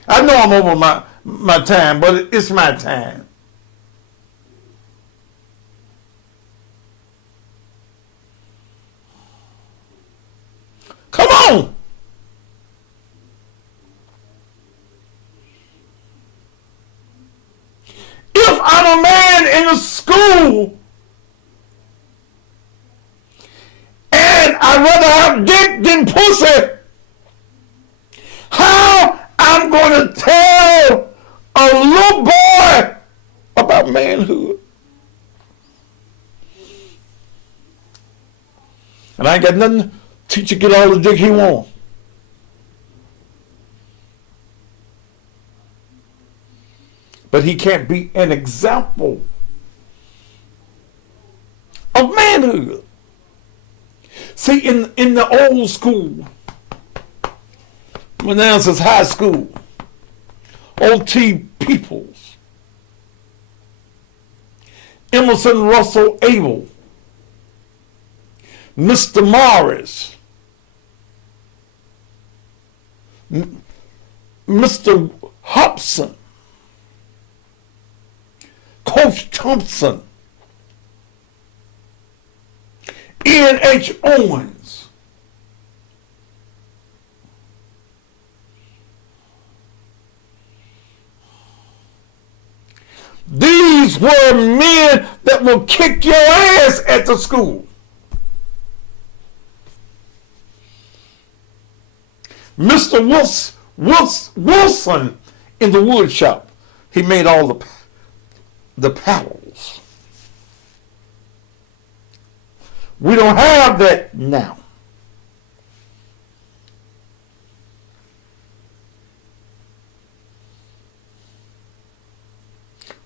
I know I'm over my time, but it's my time. Come on. If I'm a man in a school eating pussy, how I'm going to tell a little boy about manhood? And I ain't got nothing to teach you get all the dick he wants. But he can't be an example of manhood. See, in the old school, when now it's high school, O.T. Peoples, Emerson Russell Abel, Mr. Morris, Mr. Hobson, Coach Thompson, Ian H. Owens, these were men that will kick your ass at the school. Mr. Wilson in the wood shop, he made all the paddles. We don't have that now.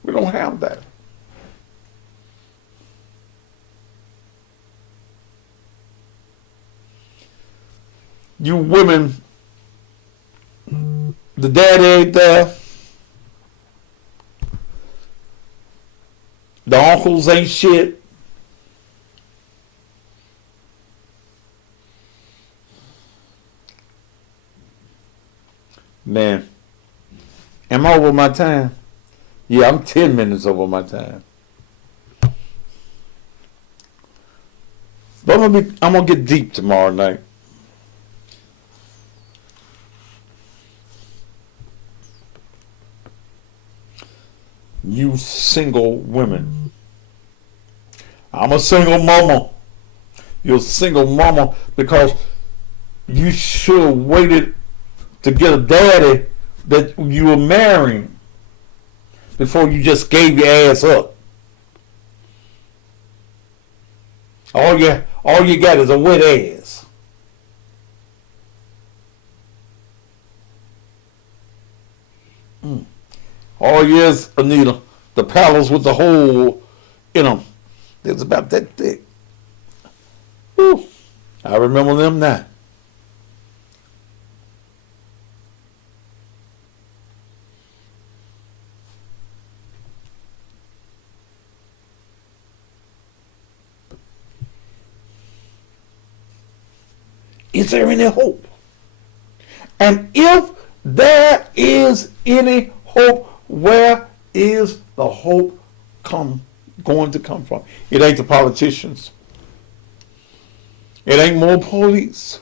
We don't have that. You women, the daddy ain't there. The uncles ain't shit. Man, am I over my time? Yeah, I'm 10 minutes over my time. But I'm gonna get deep tomorrow night. You single women. I'm a single mama. You're a single mama because you should have waited to get a daddy that you were marrying before you just gave your ass up. All you got is a wet ass. All you is, Anita, the paddles with the hole in them. It's about that thick. Whew. I remember them now. Is there any hope? And if there is any hope, where is the hope going to come from? It ain't the politicians. It ain't more police.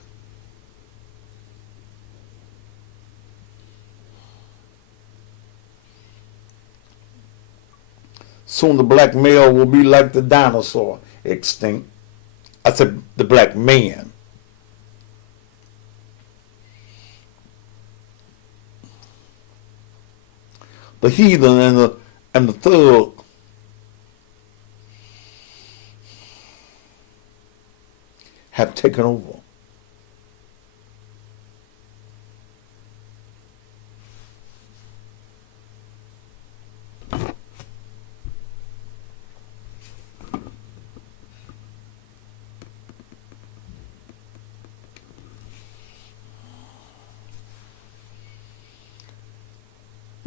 Soon the black male will be like the dinosaur, extinct. I said the black man. The heathen and the thug have taken over.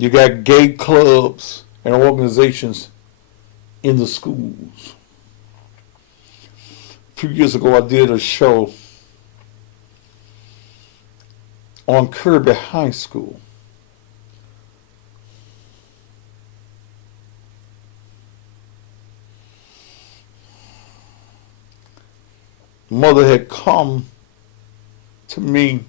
You got gay clubs and organizations in the schools. A few years ago, I did a show on Kirby High School. Mother had come to me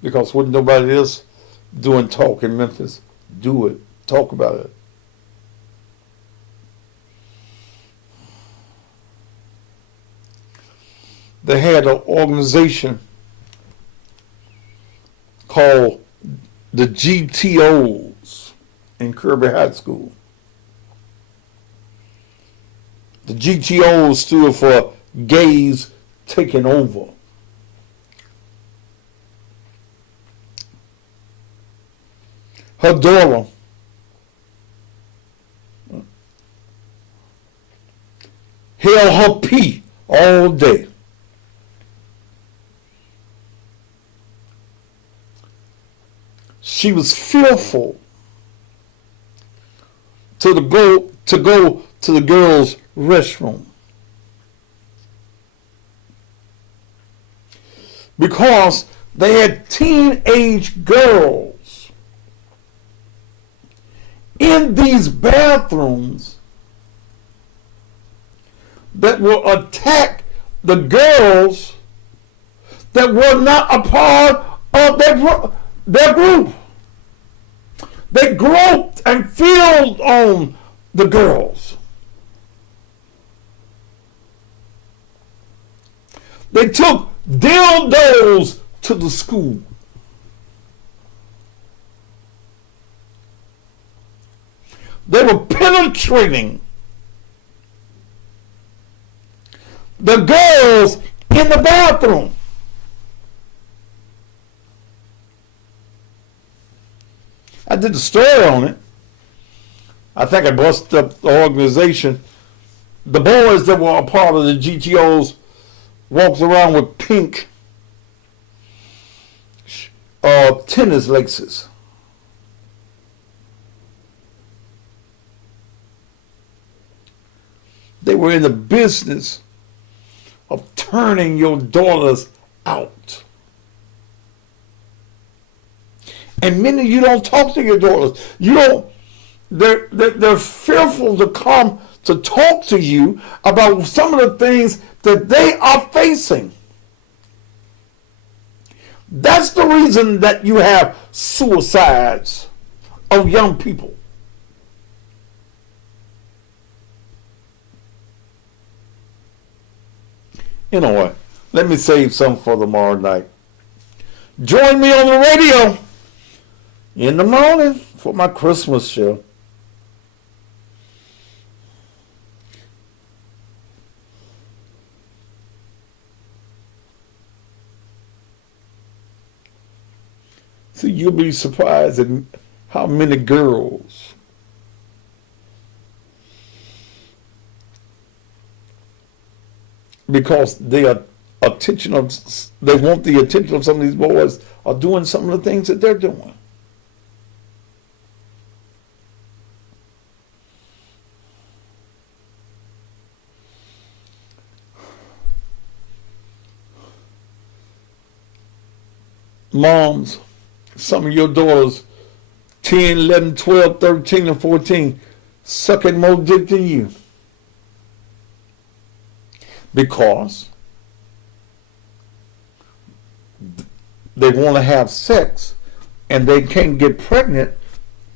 because wasn't nobody else doing talk in Memphis. Do it. Talk about it. they had an organization called the GTOs in Kirby High School. The GTOs stood for Gays Taking Over. Her daughter held her pee all day. She was fearful to go to the girls' restroom because they had teenage girls in these bathrooms that will attack the girls that were not a part of their group. They groped and filled on the girls. They took dildos to the school. They were penetrating the girls in the bathroom. I did a story on it. I think I busted up the organization. The boys that were a part of the GTOs walked around with pink tennis laces. They were in the business of turning your daughters out. And many of you don't talk to your daughters. You don't. They're fearful to come to talk to you about some of the things that they are facing. That's the reason that you have suicides of young people. You know what? Let me save some for tomorrow night. Join me on the radio in the morning for my Christmas show. See, you'll be surprised at how many girls because they want the attention of some of these boys are doing some of the things that they're doing. Moms, some of your daughters, 10, 11, 12, 13, and 14, sucking more dick than you. Because they want to have sex and they can't get pregnant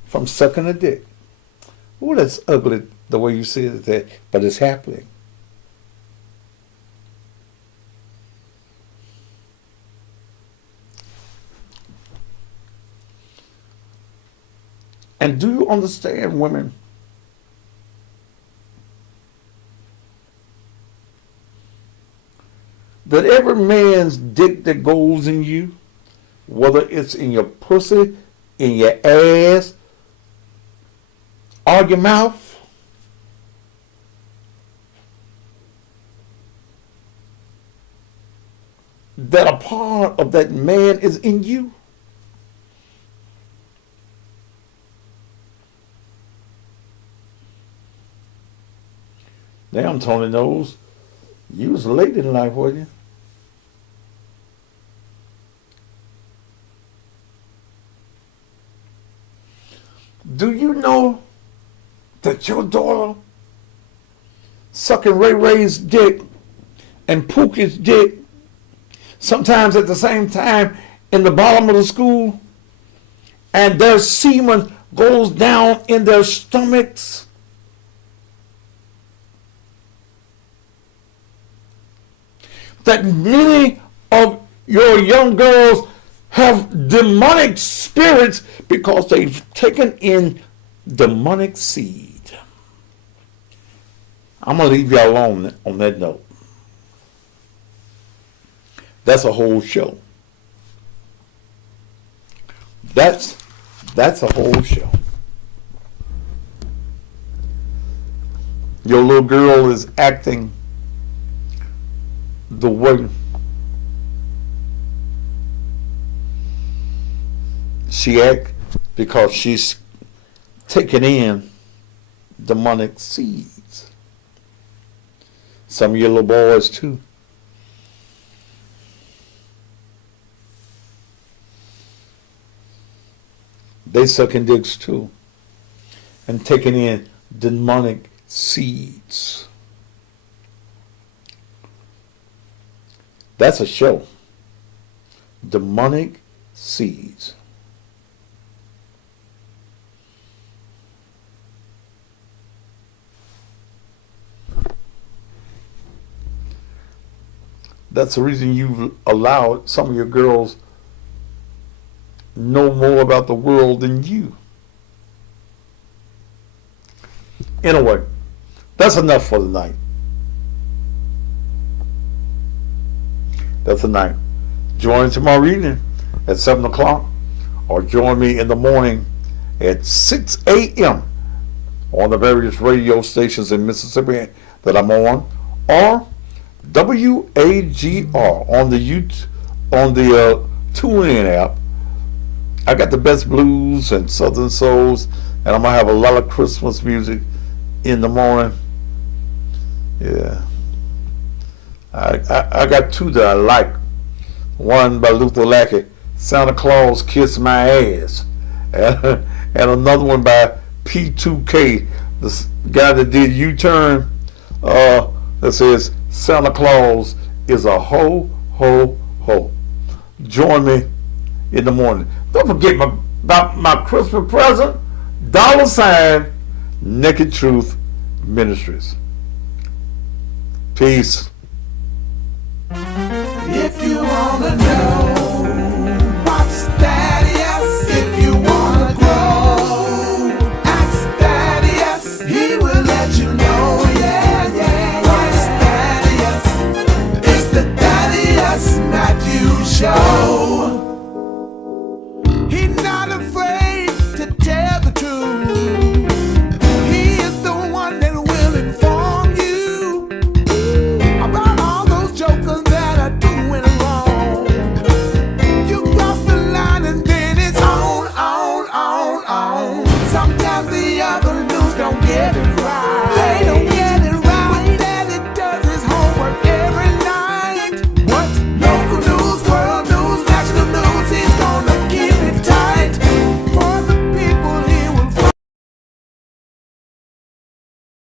from sucking a dick. Oh, that's ugly the way you say it, but it's happening. And do you understand, women? That every man's dick that goes in you, whether it's in your pussy, in your ass, or your mouth, that a part of that man is in you. Damn, Tony knows. You was late in life, weren't you? Do you know that your daughter sucking Ray Ray's dick and Pookie's dick sometimes at the same time in the bottom of the school, and their semen goes down in their stomachs? that many of your young girls have demonic spirits because they've taken in demonic seed. I'm going to leave y'all alone on that note. That's a whole show. That's a whole show. Your little girl is acting the way she acts because she's taking in demonic seeds. Some of your little boys too. They sucking dicks too and taking in demonic seeds. That's a show. Demonic seeds. That's the reason you've allowed some of your girls know more about the world than you. Anyway, that's enough for tonight. That's the night. Join tomorrow evening at 7 o'clock or join me in the morning at 6 a.m. on the various radio stations in Mississippi that I'm on, or WAGR on the TuneIn app. I got the best blues and southern souls, and I'm gonna have a lot of Christmas music in the morning. Yeah, I got two that I like. One by Luther Lackey, Santa Claus Kiss My Ass, and another one by P2K, the guy that did U-Turn, that says Santa Claus is a ho, ho, ho. Join me in the morning. Don't forget about my Christmas present, $ Naked Truth Ministries. Peace.